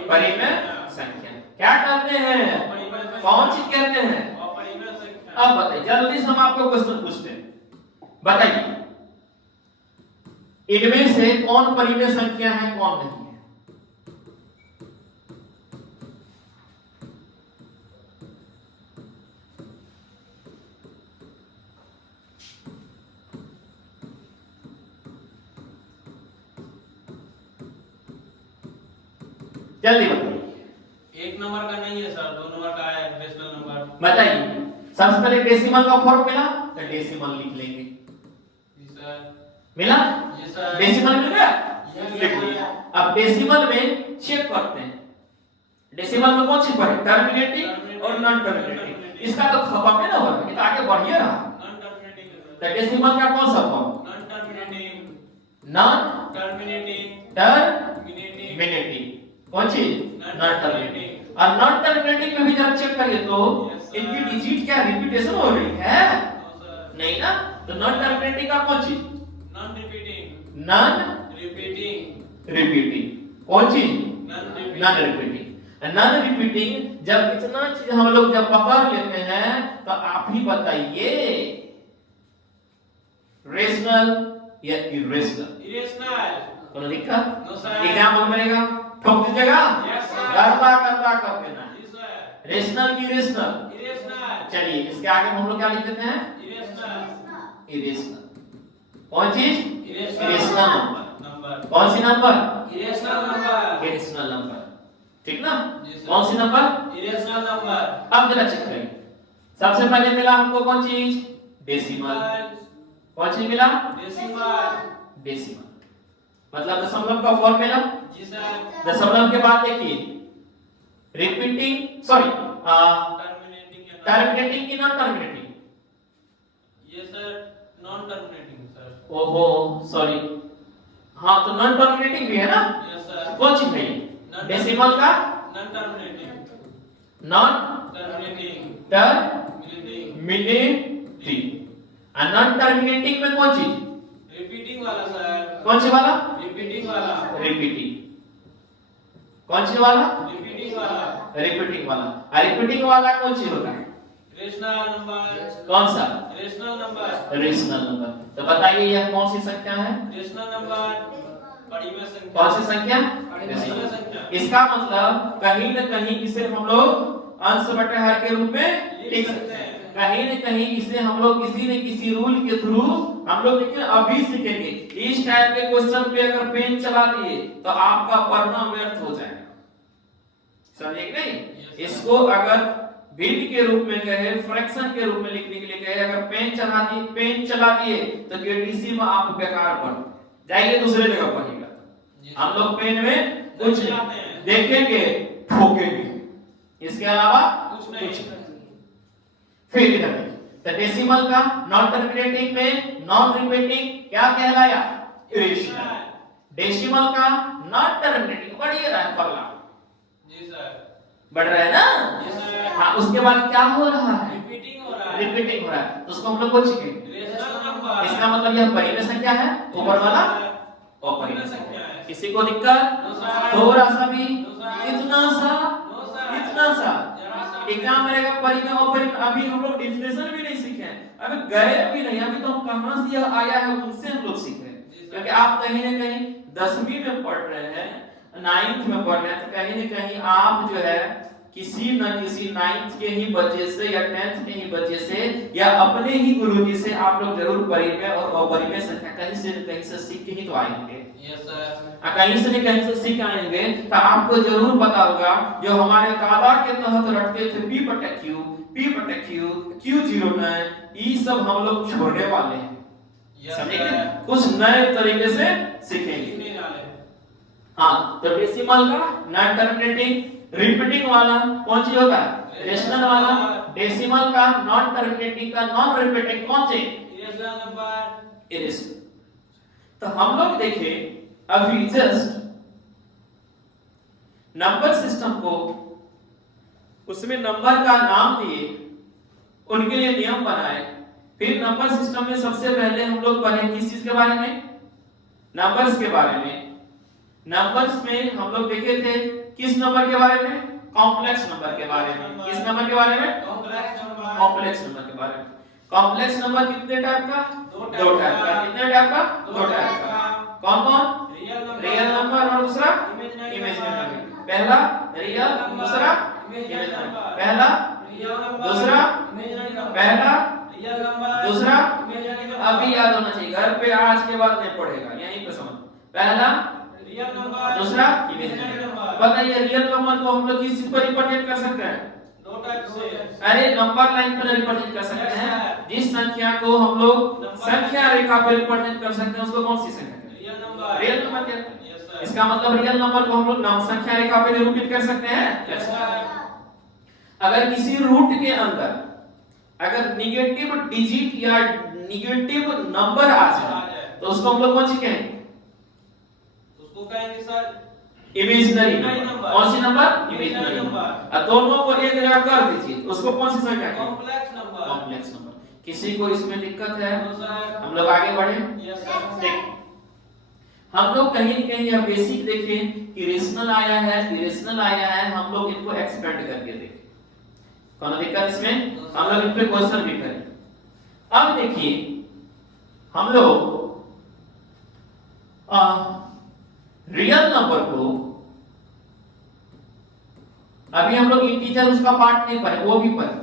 परिमेय संख्या क्या कहते हैं? कौन चीज कहते हैं? अब बताइए, जल्दी से हम आपको क्वेश्चन पूछते हैं, बताइए इनमें से कौन परिमेय संख्या है कौन नहीं है? जल्दी बताइए। एक नंबर का नहीं है सर, 2 नंबर का है रेशनल नंबर। बताइए। सबसे पहले डेसिमल का फॉर्म मिला तो डेसिमल लिख लेंगे। जी सर। मिला? जी सर। डेसिमल मिल गया? लिख लिया। अब डेसिमल में चेक करते हैं, डेसिमल में कौन सी पढ़े? टर्मिनेटिंग और नॉन टर्मिनेटिंग। इसका तो खपा में ना होगा, ये तो आगे बढ़िए रहा। Non terminating. तो डेसिमल का कौन सा form? Non terminating. Non terminating. Terminating. कौन सी? Non terminating. और नॉन टर्मिनेटिंग में भी जब चेक करिए तो इनकी डिजिट क्या रिपीटेशन हो रही है? नहीं ना। तो नॉन टर्मिनेटिंग का कौन चीज? Non repeating. Non repeating. Repeating. कौन चीज? Non repeating. नॉन रिपीटिंग जब इतना चीज हम लोग जब पकड़ लेते हैं तो आप ही बताइए रेशनल या इरेशनल? इरेशनल। कोई दिक्कत? No sir. एग्जाम्पल मिलेगा, ठोक दीजिएगा। Yes sir. करता करता कर देना। जी सर। रेशनल की इरेशनल? इरेशनल। चलिए इसके आगे हम लोग क्या लिख देते हैं? इरेशनल। इरेशनल। कौन चीज? Irrational number. कौन सी number? Irrational number. Irrational number. ठीक ना? जी सर। कौन सी नंबर? Irrational number. अब जरा चेक करें। सबसे पहले मिला हमको कौन चीज? डेसिमल। कौन चीज मिला? डेसिमल। डेसिमल मतलब दशमलव का फॉर्म मिला। जी सर। दशमलव के बाद देखिए रिपीटिंग सॉरी टर्मिनेटिंग की नॉन टर्मिनेटिंग? ये सर नॉन टर्मिनेटिंग सर। ओहो सॉरी, हाँ तो नॉन टर्मिनेटिंग भी है ना? Yes sir. कौन चीज है? डेसिमल का non terminating. Non terminating. Terminating. और नॉन टर्मिनेटिंग में कौन चीज? रिपीटिंग वाला सर। कौन सी वाला? रिपीटिंग वाला। रिपीटिंग। कौन सी वाला? रिपीटिंग वाला। रिपीटिंग वाला। और रिपीटिंग वाला कौन सी होता है? Rational number. कौन सा? Rational number. Rational number. तो बताइए यह कौन सी संख्या है? Rational number. परिमेय संख्या। कौन सी संख्या? परिमेय संख्या। इसका मतलब कहीं न कहीं इसे हम लोग अंश बटे हर के रूप में लिख सकते हैं। कहीं न कहीं इसे हम लोग किसी न किसी रूल के थ्रू हम लोग देखिए अभी सीखेंगे। इस टाइप के क्वेश्चन पे अगर पेन चला दिए तो आपका पढ़ना व्यर्थ हो जाएगा। समझे कि नहीं? इसको अगर भिन्न के रूप में कहे, फ्रैक्शन के रूप में लिखने के लिए कहे, अगर पेन चला दिए तो केटीसी में आप बेकार पढ़ जाइए, दूसरे जगह पढ़िएगा। हम लोग पेन में कुछ देखेंगे ठोकेंगे, इसके अलावा कुछ नहीं। फिर इधर तो डेसिमल का नॉन टर्मिनेटिंग में नॉन रिपीटिंग क्या कहलाया? इरेशनल। डेसिमल का नॉन टर्मिनेटिंग बढ़िए रहा है पगला। जी सर। बढ़ रहा है ना? जी सर। हाँ, उसके बाद क्या हो रहा है? रिपीटिंग हो रहा है। रिपीटिंग हो रहा है। तो उसको हम लोग कुछ सीखेंगे। Rational number. इसका मतलब यह परिमेय संख्या है, ऊपर वाला और परिमेय संख्या है। किसी को दिक्कत? थोड़ा सा भी? इतना सा? इतना सा? क्या मिलेगा? परिमेय और परिमेय। अभी हम लोग डेफिनेशन भी नहीं सीखे हैं, अभी गए भी नहीं, अभी तो हम कहां से यह आया है उनसे हम लोग सीख रहे हैं। क्योंकि आप कहीं ना कहीं 10वीं में पढ़ रहे हैं, 9th में पढ़ रहे हैं, तो कहीं ना कहीं आप जो है किसी न किसी 9th के ही बच्चे से या 10th के ही बच्चे से या अपने ही गुरुजी से आप लोग जरूर परिमेय और अपरिमेय संख्या कहीं से सीख के ही तो आएंगे। Yes sir. कहीं से नहीं कहीं से सीख आएंगे तो आपको जरूर पता होगा जो हमारे दादा के तहत रखते थे p/q q09 ये सब हम लोग छोड़ने वाले हैं। समझे? कुछ नए तरीके से सीखेंगे। हाँ, तो डेसिमल का नॉन टर्मिनेटिंग रिपीटिंग वाला कौन सी होगा? रेशनल वाला। डेसिमल का नॉन टर्मिनेटिंग का नॉन रिपीटिंग कौन सी? Irrational number. इरेशनल। तो हम लोग देखें अभी जस्ट नंबर सिस्टम को उसमें नंबर का नाम दिए, उनके लिए नियम बनाए, फिर नंबर सिस्टम में सबसे पहले हम लोग पढ़े किस चीज के बारे में? नंबर्स के बारे में। नंबर्स में हम लोग देखे थे किस नंबर के बारे में? कॉम्प्लेक्स नंबर के बारे में। किस नंबर के बारे में? Complex number. कॉम्प्लेक्स नंबर के बारे में। कॉम्प्लेक्स नंबर कितने टाइप का? दो टाइप का। कितने टाइप का? दो टाइप का। कौन कौन? रियल नंबर और दूसरा इमेजिनरी नंबर। पहला रियल, दूसरा इमेजिनरी। पहला दूसरा पहला दूसरा अभी याद होना चाहिए, घर पे आज के बाद नहीं पढ़ेगा, यहीं पे समझ। पहला रियल नंबर, दूसरा इमेजिनरी नंबर। बताइए रियल नंबर को हम लोग किस चीज पर रिप्रेजेंट कर सकते हैं? दो टाइप से। अरे नंबर लाइन पर रिप्रेजेंट कर सकते हैं। जिस संख्या को हम लोग संख्या रेखा पर रिप्रेजेंट कर सकते हैं उसको कौन सी संख्या कहते हैं? Real number. रियल नंबर कहते हैं। इसका मतलब रियल नंबर को हम लोग नाम संख्या रेखा पर निरूपित कर सकते हैं। अगर किसी रूट के अंदर अगर निगेटिव डिजिट या निगेटिव नंबर आ जाए तो उसको हम लोग कौन सी कहेंगे? उसको कहेंगे सर इमेजिनरी नंबर। कौन सी नंबर? Imaginary number. और दोनों को एक जगह कर दीजिए उसको कौन सी संख्या कहेंगे? Complex number. Complex number. किसी को इसमें दिक्कत है? हम लोग आगे बढ़े। Yes sir. देखिए हम लोग कहीं न कहीं यह बेसिक देखें कि रेशनल आया है, इरेशनल आया है, हम लोग इनको एक्सपेंड करके देखें। कौन दिक्कत इसमें? हम लोग इन पे क्वेश्चन भी करें। अब देखिए हम लोग रियल नंबर को अभी हम लोग इंटीजर उसका पार्ट नहीं पढ़े, वो भी पढ़े।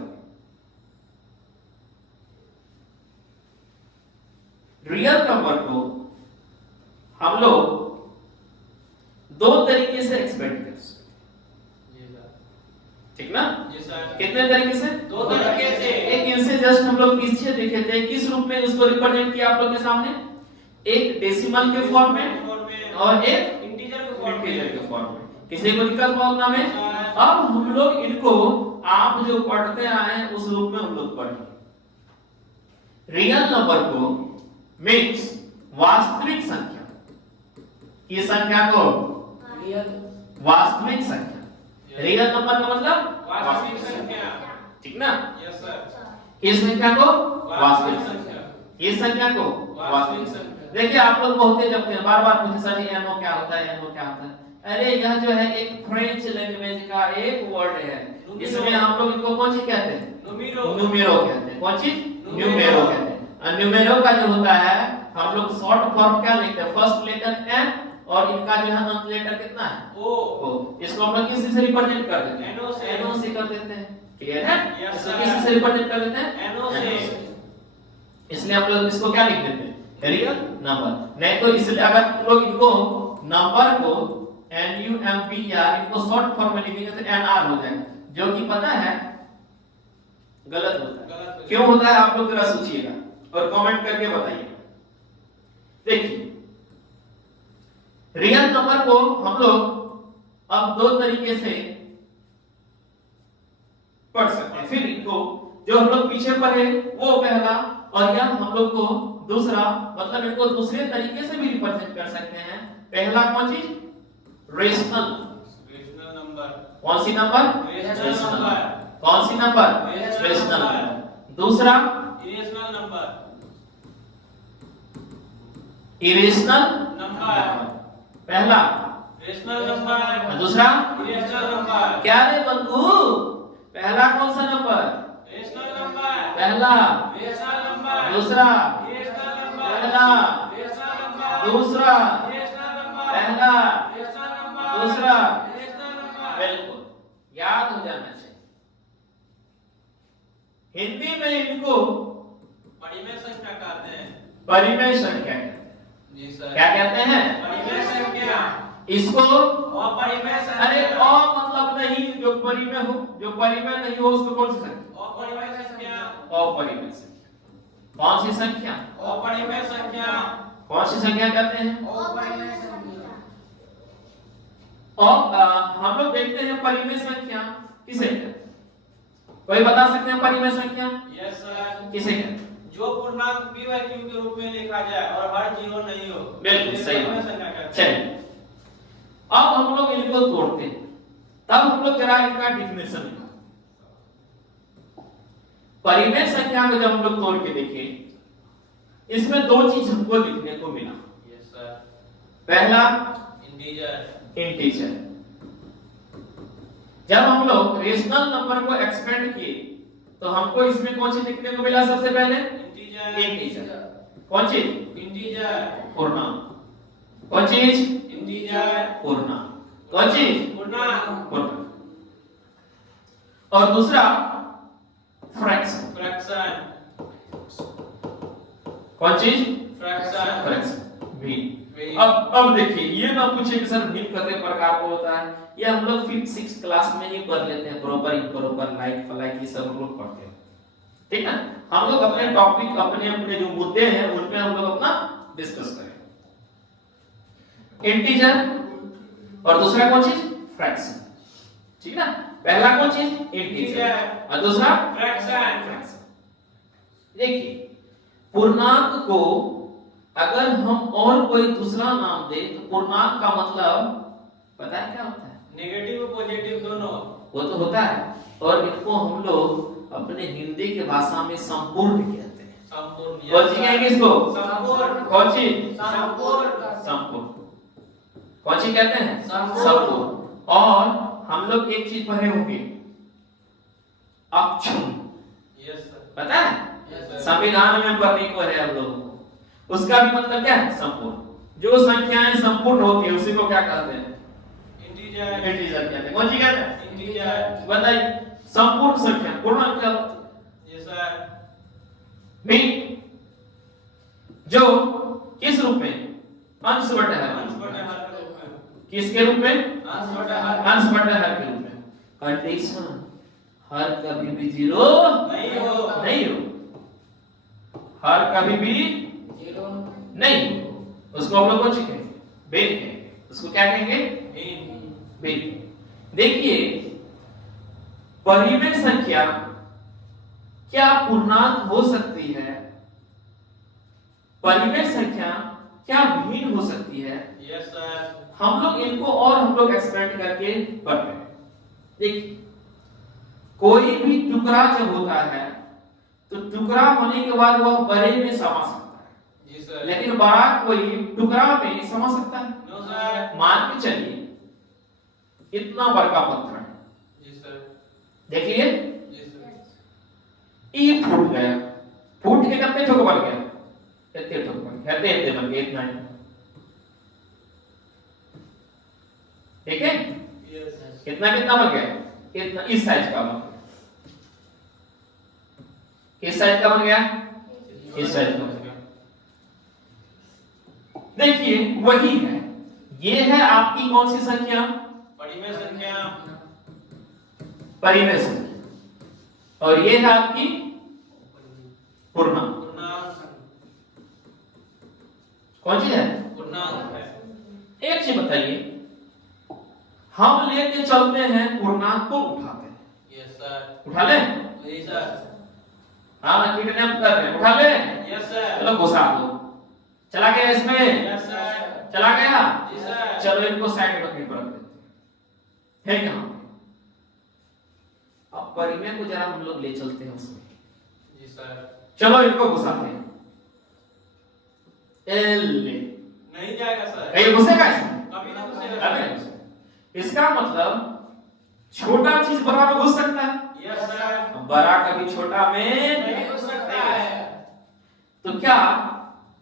रियल नंबर को हम लोग दो तरीके से एक्सपेंड कर सकते, ठीक ना? जी सर। कितने तरीके से? दो तरीके से। एक इनसे जस्ट हम लोग पीछे देखे थे, किस रूप में उसको रिप्रेजेंट किया आप लोग के सामने? एक डेसिमल के फॉर्म में और एक इंटीजर के फॉर्म में। किसी को दिक्कत हुआ उतना में? अब हम लोग इनको आप जो पढ़ते आए हैं उस रूप में हम लोग पढ़ेंगे। रियल नंबर को मीन्स वास्तविक संख्या, ये संख्या को वास्तविक संख्या। रियल नंबर का मतलब वास्तविक संख्या, ठीक ना? Yes sir. इस संख्या को वास्तविक वास्तविक संख्या, संख्या। इस संख्या को वास्तविक संख्या। देखिए आप लोग बहुत ही जपते हैं, बार-बार पूछे सर ये एनो क्या होता है, एनो क्या होता है? अरे यह जो है एक फ्रेंच लैंग्वेज का एक वर्ड है जिसमें हम लोग इनको कौन सी कहते हैं? न्यूमेरो कहते हैं। कौन सी? न्यूमेरो कहते हैं। और न्यूमेरो का जो होता है हम लोग शॉर्ट फॉर्म क्या लिखते हैं? फर्स्ट लेटर एन और इनका जो है अंत लेटर कितना है? ओ। इसको हम लोग किस से रिप्रेजेंट कर देते हैं? एनो से कर देते हैं। क्लियर है? इसको किस से रिप्रेजेंट कर देते हैं? एनो से। इसलिए हम लोग इसको क्या लिख देते हैं? Real number. नहीं तो इसलिए अगर हम लोग इनको नंबर को NUMP या इनको शॉर्ट फॉर्म में लिखेंगे तो NR हो जाएगा, जो कि पता है गलत होता है। क्यों होता है आप लोग जरा सोचिएगा और कमेंट करके बताइए। देखिए रियल नंबर को हम लोग अब दो तरीके से पढ़ सकते हैं। फिर इनको जो हम लोग पीछे पढ़े वो पहला और यह हम लोग को दूसरा, मतलब इनको दूसरे तरीके से भी रिप्रेजेंट कर सकते हैं। पहला कौन चीज? Rational number. कौन सी नंबर? Rational number. कौन सी number? Rational rational number. Number. दूसरा इरेशनल नंबर। Irrational number. पहला रेशनल नंबर। दूसरा इरेशनल नंबर। क्या रे बंधु? पहला कौन सा नंबर? Rational number. पहला रेशनल नंबर। दूसरा इरेशनल नंबर। पहला रेशनल नंबर। दूसरा इरेशनल नंबर। पहला रेशनल नंबर। दूसरा। Irrational number. बिल्कुल याद हो जाना चाहिए। हिंदी में इनको परिमेय संख्या कहते हैं। परिमेय संख्या कहते हैं। जी सर। क्या कहते हैं? परिमेय संख्या। इसको अपरिमेय संख्या। अरे अ मतलब नहीं, जो परिमेय हो, जो परिमेय नहीं हो उसको कौन सी संख्या? अपरिमेय संख्या। अपरिमेय संख्या। कौन सी संख्या? अपरिमेय संख्या। कौन सी संख्या कहते हैं? अपरिमेय संख्या। और हम लोग देखते हैं परिमेय संख्या किसे कहते हैं? कोई बता सकते हैं परिमेय संख्या? Yes sir. किसे कहते हैं? जो पूर्णांक p व q के रूप में लिखा जाए और हर जीरो नहीं हो। बिल्कुल सही परिमेय बात। संख्या कहते हैं। चलिए अब हम लोग इनको तोड़ते हैं, तब हम लोग जरा इनका डिफिनेशन लिखा। परिमेय संख्या को जब हम लोग तोड़ के देखें, इसमें दो चीज हमको दिखने को मिला। Yes sir. पहला इंटीजर। इंटीजर। जब हम लोग रेशनल नंबर को एक्सपेंड किए तो हमको इसमें कौन सी दिखने को मिला? सबसे पहले इंटीजर। इंटीजर। कौन चीज? इंटीजर। पूर्णांक। कौन चीज? इंटीजर। पूर्णांक। कौन चीज? पूर्णांक। पूर्णांक। और दूसरा फ्रैक्शन। फ्रैक्शन। कौन चीज? फ्रैक्शन। फ्रैक्शन। भिन्न। भिन्न। अब देखिए, ये ना पूछे कि सर भिन्न कितने प्रकार का होता है, ये हम लोग 5th 6th क्लास में ही पढ़ लेते हैं। प्रॉपर इम्प्रॉपर, लाइक फलाइक, ये सब हम लोग पढ़ते हैं, ठीक है। हम लोग अपने टॉपिक, अपने अपने जो मुद्दे हैं उन पे हम लोग अपना डिस्कस करें। इंटीजर और दूसरा कौन चीज? फ्रैक्शन, ठीक है ना। पहला कौन चीज? इंटीजर और दूसरा फ्रैक्शन। फ्रैक्शन। देखिए, पूर्णांक को अगर हम और कोई दूसरा नाम दे तो पूर्णांक का मतलब पता है क्या होता है? नेगेटिव और पॉजिटिव दोनों। वो तो होता है, और इनको हम लोग अपने हिंदी के भाषा में संपूर्ण कहते हैं। संपूर्ण। कौन सी कहेंगे इसको? संपूर्ण। कौन सी? संपूर्ण। संपूर्ण। कौन सी कहते हैं? संपूर्ण। और हम लोग एक चीज पढ़े होंगे, अक्षुण्ण। Yes sir. पता है? Yes sir. संविधान में पढ़ने को है हम लोगों को। उसका भी मतलब क्या है? संपूर्ण। जो संख्याएं संपूर्ण होती है उसी को क्या कहते हैं? इंटीजर। इंटीजर कहते हैं। कौन सी कहते हैं? इंटीजर। बताइए, संपूर्ण संख्या पूर्णांक क्या होता है? Yes sir. भिन्न, जो किस रूप में? अंश बटा हर। अंश बटा हर के रूप में। किसके रूप में? अंश बटा हर। अंश बटा हर के रूप में। कंडीशन, हर कभी भी जीरो नहीं हो। नहीं हो। हर कभी भी जीरो नहीं हो। उसको हम लोग कौन सी कहेंगे? भिन्न कहेंगे। उसको क्या कहेंगे? भिन्न। भिन्न। देखिए, परिमेय संख्या क्या पूर्णांक हो सकती है? परिमेय संख्या क्या भिन्न हो सकती है? Yes sir. हम लोग इनको और हम लोग एक्सपेंड करके पढ़ते हैं। देखिए, कोई भी टुकड़ा जब होता है तो टुकड़ा होने के बाद वह बड़े में समा सकता है, जी सर। लेकिन बड़ा कोई टुकड़ा में समा सकता है? No sir. मान के चलिए इतना बड़का पत्थर है, जी सर। देखिए जी सर। ये फूट गया, फूट के कितने ठोक बन गया? इतने ठोक बन गया, इतने बन गए, इतना ही। ठीक है, यस। कितना कितना बन गया? इतना, इस साइज का बन गया। किस साइज का बन गया? इस साइज का बन गया। देखिए, वही है, ये है आपकी कौन सी संख्या? परिमेय संख्या। परिमेय संख्या, और ये है आपकी पूर्णांक। पूर्णांक। कौन सी है? पूर्णांक है। एक चीज बताइए, हम लेके चलते हैं पूर्णांक को उठाते हैं, यस सर। उठा ले? जी सर। हाँ, किडनैप कर रहे हैं, उठा ले? Yes sir. चलो घुसा दो। चला गया इसमें? Yes sir. चला गया? जी सर। चलो इनको साइड में रखने पर रख देते हैं यहाँ। अब परिमेय को जरा हम लोग ले चलते हैं उसमें। जी सर। चलो इनको घुसाते हैं। एल नहीं जाएगा सर। ये घुसेगा इसमें? कभी नहीं घुसेगा। कभी नहीं घुसेगा। इसका मतलब छोटा चीज बड़ा में घुस सकता है, यस सर। बड़ा कभी छोटा में नहीं घुस सकता है। तो क्या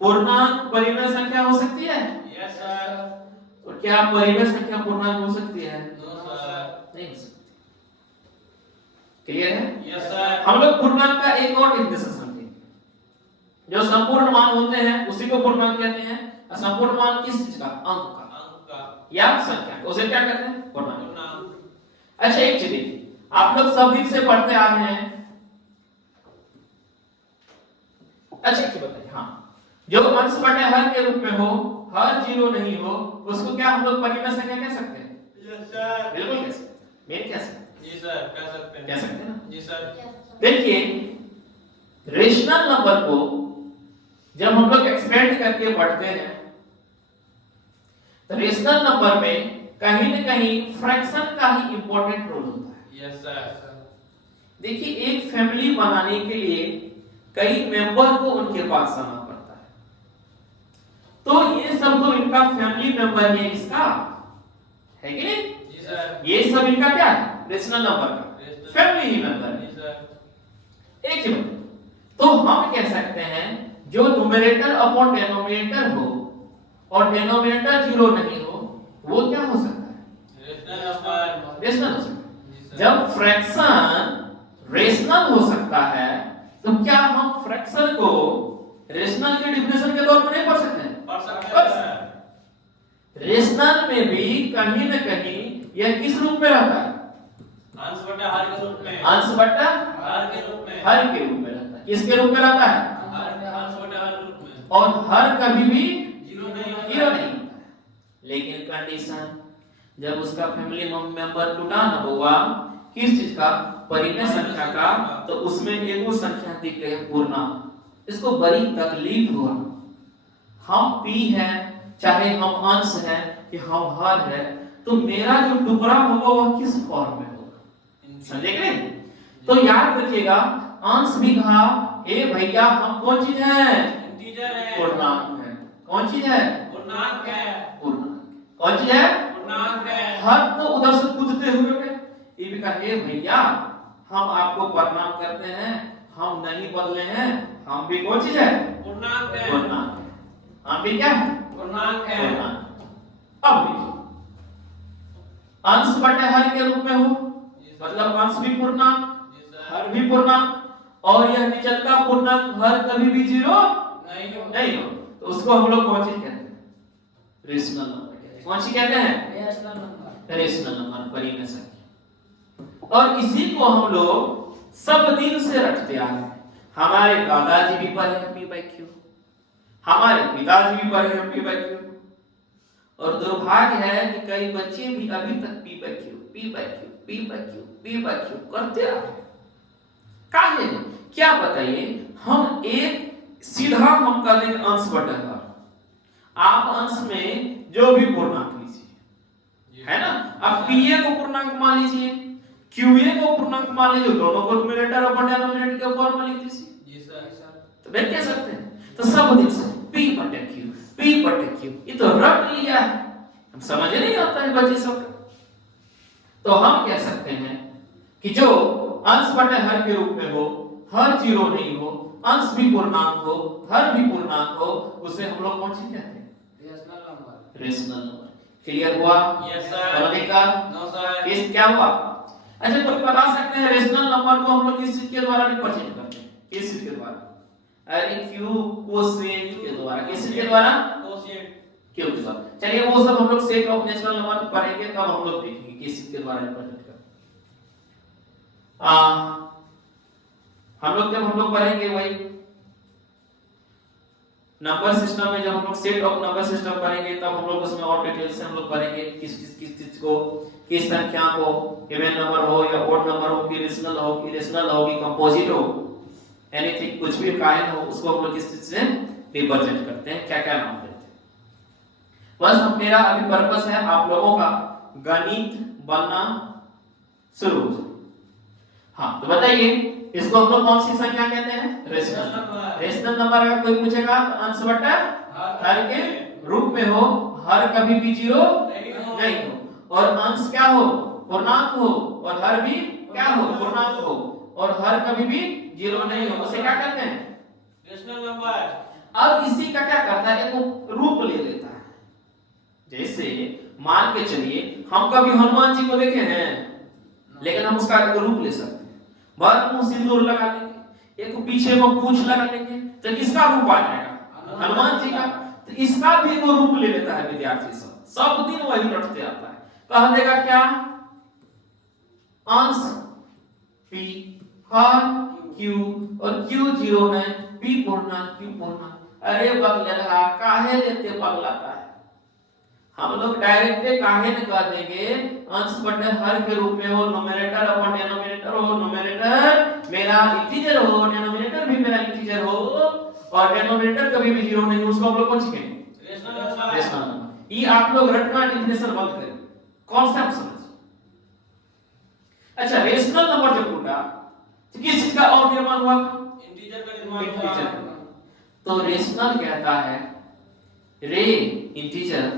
पूर्णांक परिमेय संख्या हो सकती है? Yes sir. और क्या परिमेय संख्या पूर्णांक हो सकती है? No sir. नहीं हो सकती। क्लियर है? Yes sir. हम लोग पूर्णांक का एक और डेफिनेशन समझेंगे। जो संपूर्ण मान होते हैं उसी को पूर्णांक कहते हैं। संपूर्ण मान किस चीज का? अंक का या संख्या, उसे क्या कहते हैं? पूर्णांक। अच्छा एक चीज देखिए, आप लोग सब दिन से पढ़ते आ रहे हैं। अच्छा एक चीज बताइए, हाँ जो अंश बटे हर के रूप में हो, हर जीरो नहीं हो, उसको क्या हम लोग परिमेय संख्या कह सकते हैं? Yes sir. बिल्कुल कह सकते हैं। मेन कह सकते हैं? जी सर कह सकते हैं। कह सकते हैं ना? जी सर। देखिए रेशनल नंबर को जब हम लोग एक्सपेंड करके पढ़ते हैं तो रेशनल नंबर में कहीं न कहीं फ्रैक्शन का ही इंपॉर्टेंट रोल होता है। Yes sir. देखिए एक फैमिली बनाने के लिए कई मेंबर को उनके पास आना पड़ता है, तो ये सब तो इनका फैमिली मेंबर है, इसका है कि नहीं? जी सर। ये सब इनका क्या है? रेशनल नंबर का फैमिली मेंबर है। जी सर। एक ही बात, तो हम कह सकते हैं जो न्यूमरेटर अपॉन डिनोमिनेटर हो और डिनोमिनेटर जीरो नहीं हो, वो क्या हो सकता है? Rational number. रेशनल हो सकता है। जब फ्रैक्शन रेशनल हो सकता है तो क्या हम फ्रैक्शन को रेशनल के डिफिनेशन के तौर पर नहीं पढ़ सकते हैं? पढ़ सकते हैं। रेशनल में भी कहीं न कहीं यह किस रूप में रहता है? अंश बटा हर के रूप में। अंश बटा हर के रूप में। हर के रूप में रहता है। किसके रूप में रहता है? अंश बटा हर के रूप में। और हर कभी भी जीरो नहीं होता। जीरो नहीं होता है। लेकिन कंडीशन जब उसका फैमिली मेंबर टूटा ना होगा किस चीज का? परिमेय संख्या का, तो उसमें एक वो संख्या दिख गई पूर्णांक। इसको बड़ी तकलीफ हुआ। हम पी है चाहे हम अंश है कि हम हर है, तो मेरा जो टुकड़ा होगा वह किस फॉर्म में होगा? समझे कि नहीं? तो याद रखिएगा अंश भी कहा ए भैया हम कौन चीज है? इंटीजर है। पूर्णांक है। कौन चीज है? पूर्णांक है। पूर्णांक। कौन चीज है? पूर्णांक है। हर तो उधर से कूदते हुए में ये भी कहा ए भैया हम आपको प्रणाम करते हैं, हम नहीं बदले हैं, हम भी कौन चीज है? पूर्णांक है। पूर्णांक है। हम भी क्या है? पूर्णांक है। पूर्णांक। अब देखिए अंश बटे हर के रूप में हो, मतलब अंश भी पूर्णांक, हर भी पूर्णांक, और यह निचल का पूर्णांक हर कभी भी जीरो नहीं हो, तो उसको हम लोग कौन चीज कहते हैं? रेशनल नंबर कहते हैं। कौन सी कहते हैं? Rational number. रेशनल नंबर, परिमेय संख्या। और इसी को हम लोग सब दिन से रटते आ रहे हैं। हमारे दादाजी भी पढ़े हैं P/Q, हमारे पिताजी भी पढ़े हैं P/Q, और दुर्भाग्य है कि कई बच्चे भी अभी तक P/Q करते आ रहे हैं। काहे? क्या बताइए, हम एक सीधा हम कर देंगे अंश बटा हर। आप अंश में जो भी पूर्णांक लीजिए, है ना? आप PA को पूर्णांक मान लीजिए, QA को पूर्णांक मान लीजिए, दोनों को न्यूमरेटर और डिनोमिनेटर के फॉर्म में लिख दीजिए। जी सर। तो मैं कह सकते हैं तो सब दिन से P/Q ये तो रट लिया है, हम समझ नहीं आता है बच्चे सब का। तो हम कह सकते हैं कि जो अंश बटे हर के रूप में हो, हर जीरो नहीं हो, अंश भी पूर्णांक हो, हर भी पूर्णांक हो, उसे हम लोग कौन सी कहते हैं? Rational number. Rational number. Clear हुआ? Yes sir. समझ का? No sir. केस क्या हुआ? अच्छा कोई बता सकते हैं रेशनल नंबर को हम लोग किस चीज के द्वारा रिप्रेजेंट करते हैं? किस चीज के द्वारा? अरे क्यू कोसेंट के द्वारा। किस चीज के द्वारा? कोसेंट। क्यू के द्वारा। चलिए वो सब हम लोग सेट ऑफ नेचुरल नंबर पढ़ेंगे तब हम लोग देखेंगे किस चीज के द्वारा रिप्रेजेंट करते हैं। हम लोग जब हम लोग पढ़ेंगे वही नंबर सिस्टम में, जब हम लोग सेट ऑफ नंबर सिस्टम पढ़ेंगे तब हम लोग उसमें और डिटेल से हम लोग पढ़ेंगे किस चीज को, किस संख्या को, इवन नंबर हो या ओड नंबर हो, कि रेशनल हो, कि इरेशनल हो, कि कंपोजिट हो, एनीथिंग कुछ भी कायन हो, उसको हम लोग किस चीज से रिप्रेजेंट करते हैं, क्या क्या नाम देते हैं। बस हम मेरा अभी पर्पस है आप लोगों का गणित बनना शुरू हो जाए। हाँ तो बताइए इसको हम लोग कौन सी संख्या कहते हैं? Rational number. रेशनल नंबर अगर कोई पूछेगा तो अंश बटा हर के रूप में हो, हर कभी भी जीरो नहीं हो, और अंश क्या हो? पूर्णांक हो, और हर भी क्या हो? पूर्णांक हो, और हर कभी भी जीरो नहीं हो, उसे क्या कहते हैं? Rational number. अब इसी का क्या करता है, एक रूप ले लेता है। जैसे मान के चलिए हम कभी हनुमान जी को देखे हैं, लेकिन हम उसका एक रूप ले सकते हैं। मुंह सिंदूर लगा लेंगे, एक पीछे में पूंछ लगा लेंगे, तो किसका रूप आ जाएगा? हनुमान जी का। तो इसका भी वो रूप ले लेता है विद्यार्थी सब दिन वही रटते आता है। कह देगा क्या? अंश p हर q और q 0 है, p पूर्णांक q पूर्णांक। अरे बगलहा काहे लेते पगलाता है? हम लोग डायरेक्ट काहे न कह देंगे अंश बटे हर के रूप में हो, न्यूमरेटर अपॉन डिनोमिनेटर हो, न्यूमरेटर मेरा इंटीजर हो, डिनोमिनेटर भी मेरा इंटीजर हो, और डिनोमिनेटर कभी भी 0 नहीं, उसको हम लोग कौन सी कहेंगे? Rational number. ये आप लोग रटना डेफिनेशन बंद करें, कॉन्सेप्ट समझ। अच्छा, रेशनल नंबर जब टूटा तो किस चीज का और निर्माण हुआ? इंटीजर का निर्माण हुआ। तो रेशनल कहता है रे इंटीजर,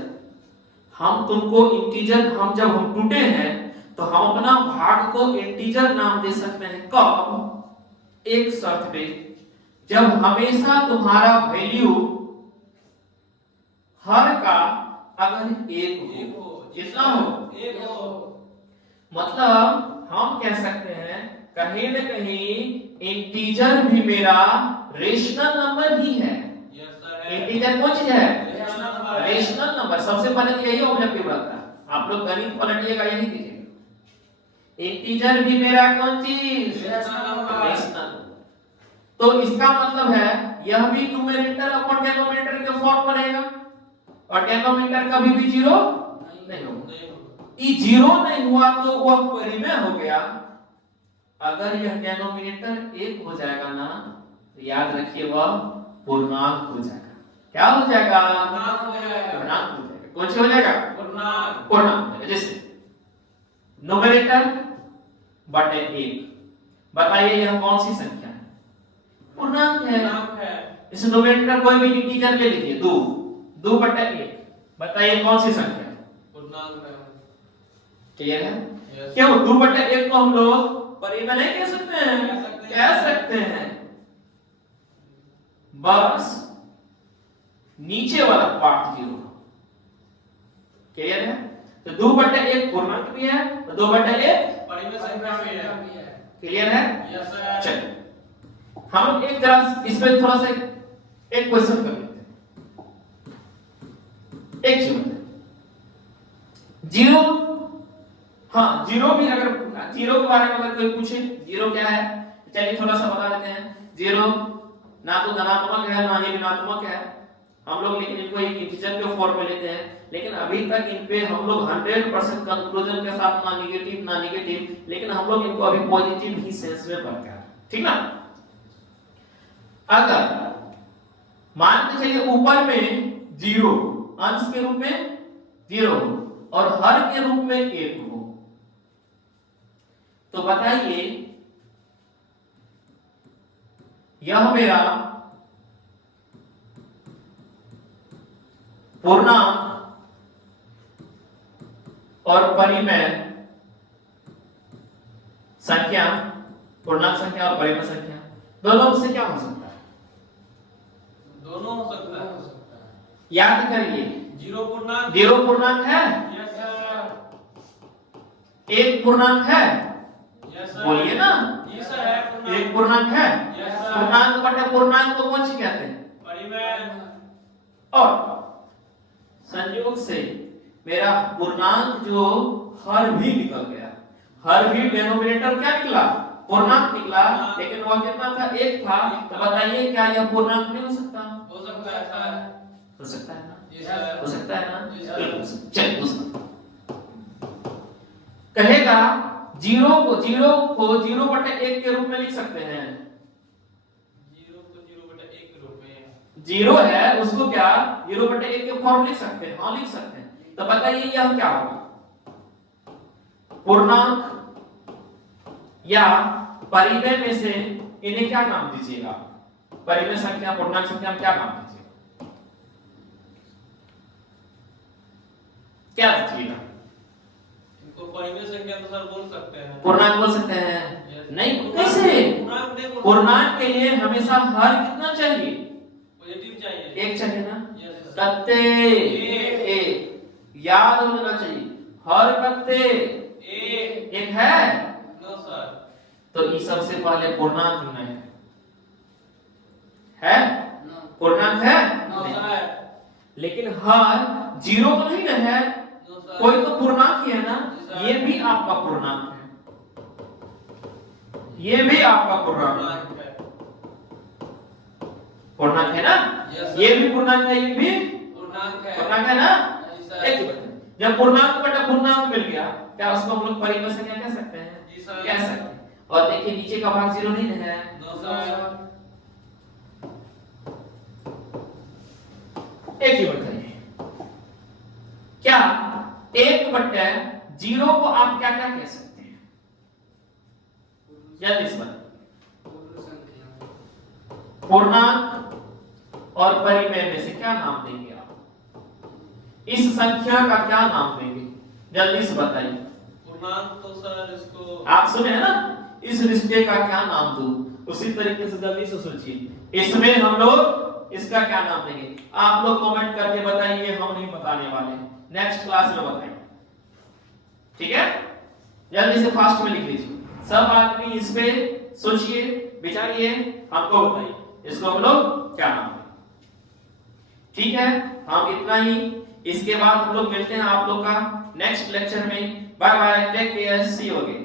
हम तुमको इंटीजर, हम जब हम टूटे हैं तो हम अपना भाग को इंटीजर नाम दे सकते हैं। कब? एक शर्त पे, जब हमेशा तुम्हारा वैल्यू हर का अगर एक हो। कितना हो? एक हो। मतलब हम कह सकते हैं कहीं न कहीं इंटीजर भी मेरा रेशनल नंबर ही है। यस सर है। इंटीजर कौन चीज है? Rational number. Rational number. सबसे पहले तो यही ऑब्जेक्टिव रहता है, आप लोग गणित पलटिएगा यही दिखेगा। इंटीजर भी मेरा कौन चीज? Rational number. रेशनल। तो इसका मतलब है यह भी न्यूमरेटर अपॉन डिनोमिनेटर के फॉर्म पर रहेगा, और डिनोमिनेटर कभी भी 0 नहीं होगा। ये 0 नहीं हुआ तो वह परिमेय हो गया। अगर यह डिनोमिनेटर 1 हो जाएगा ना, तो याद रखिए वह पूर्णांक हो जाएगा। क्या हो जाएगा? पूर्णांक हो जाएगा। पूर्णांक हो जाएगा। कौन सा हो जाएगा? पूर्णांक। पूर्णांक। जैसे न्यूमरेटर बटे 1, बताइए यह कौन सी संख्या है? पूर्णांक है। पूर्णांक है। इस न्यूमरेटर कोई भी इंटीजर ले लीजिए, 2 बटे 1, बताइए कौन सी संख्या है? पूर्णांक है। क्लियर है? Yes. क्यों 2 बटे 1 को हम लोग परिमेय नहीं कह सकते हैं? कह सकते हैं। बस नीचे वाला पार्ट 0। क्लियर है? तो 2 बटे 1 पूर्णांक भी है, तो 2 बटे 1 परिमेय संख्या भी है। क्लियर है? Yes sir. चलिए हम लोग एक तरह इसमें थोड़ा सा एक क्वेश्चन कर लेते हैं। एक चीज 0, हाँ 0 भी अगर 0 के बारे में अगर कोई पूछे 0 क्या है, चलिए थोड़ा सा बता देते हैं। 0 ना तो धनात्मक है ना ही ऋणात्मक है, हम लोग लेकिन इनको एक इंटीजर के फॉर्म में लेते हैं। लेकिन अभी तक इन पे हम लोग 100% कंक्लूजन के साथ ना नेगेटिव, लेकिन हम लोग इनको अभी पॉजिटिव ही सेंस में पढ़ते हैं, ठीक ना। अगर मान के चलिए ऊपर में 0 अंश के रूप में 0 और हर के रूप में 1 हो, तो बताइए यह मेरा पूर्णांक और परिमेय संख्या, पूर्णांक संख्या और परिमेय संख्या दोनों से क्या हो सकता है? दोनों हो सकता है। याद करिए 0 पूर्णांक। 0 पूर्णांक है, यस सर। 1 पूर्णांक है, यस सर। बोलिए ना। जी सर है पूर्णांक। 1 पूर्णांक है। Yes sir. पूर्णांक बटे पूर्णांक को कौन सी कहते हैं? परिमेय। और संयोग से मेरा पूर्णांक जो हर भी निकल गया, हर भी डिनोमिनेटर क्या निकला? पूर्णांक निकला, लेकिन वह कितना था? 1 था। तो बताइए क्या यह पूर्णांक नहीं हो सकता? हो सकता है सर। हो सकता है ना? जी सर। हो सकता है ना? जी सर। चलिए दूसरा कहेगा 0 को 0 बटे 1 के रूप में लिख सकते हैं। 0 को 0 बटे 1 के रूप में। 0 है उसको क्या 0 बटे 1 के फॉर्म लिख सकते हैं? हाँ लिख सकते हैं। तो बताइए यह क्या होगा? पूर्णांक या परिमेय में से इन्हें क्या नाम दीजिएगा? परिमेय संख्या, पूर्णांक संख्या में क्या नाम दीजिएगा? क्या दीजिएगा? इनको परिमेय संख्या तो सर बोल सकते हैं। पूर्णांक बोल सकते हैं? Yes. नहीं, कैसे? पूर्णांक नहीं बोल। पूर्णांक के लिए हमेशा हर कितना चाहिए? पॉजिटिव चाहिए। 1 चाहिए ना? Yes sir. कत्ते 1 याद होना चाहिए। हर कत्ते 1 1 है। No sir. तो ई सबसे पहले पूर्णांक में है, नो पूर्णांक है, नो सर लेकिन हर जीरो तो नहीं ना है, नो सर कोई तो पूर्णांक ही है ना, सर। ये भी आपका पूर्णांक है, ये भी आपका पूर्णांक है, पूर्णांक है ना, Yes, sir. ये भी पूर्णांक है, ये भी पूर्णांक है पूर्णांक है ना। जी सर। एक ही बात है। जब पूर्णांक बटा पूर्णांक मिल गया, क्या उसको हम लोग परिमेय संख्या कह सकते हैं? जी सर। कह सकते हैं। और देखिए नीचे का भाग जीरो नहीं है, नो सर। एक ही बताइए, क्या 1/0 को आप क्या क्या कह सकते हैं? जल्दी से बताइए। पूर्ण संख्या पूर्णांक और परिमेय में से क्या नाम देंगे आप? इस संख्या का क्या नाम देंगे? जल्दी से बताइए। पूर्णांक तो सर इसको आप सुने हैं ना, इस रिश्ते का क्या नाम दूं? उसी तरीके से जल्दी से सोचिए, इसमें हम लोग इसका क्या नाम देंगे? आप लोग कमेंट करके बताइए, हम नहीं बताने वाले, नेक्स्ट क्लास में बताएंगे, ठीक है? जल्दी से फास्ट में लिख लीजिए, सब आदमी इस पे सोचिए, विचारिए, हमको बताइए इसको हम लोग क्या नाम दें, ठीक है? हम इतना ही, इसके बाद हम लोग मिलते हैं आप लोग का नेक्स्ट लेक्चर में। Bye bye, take care, see you again.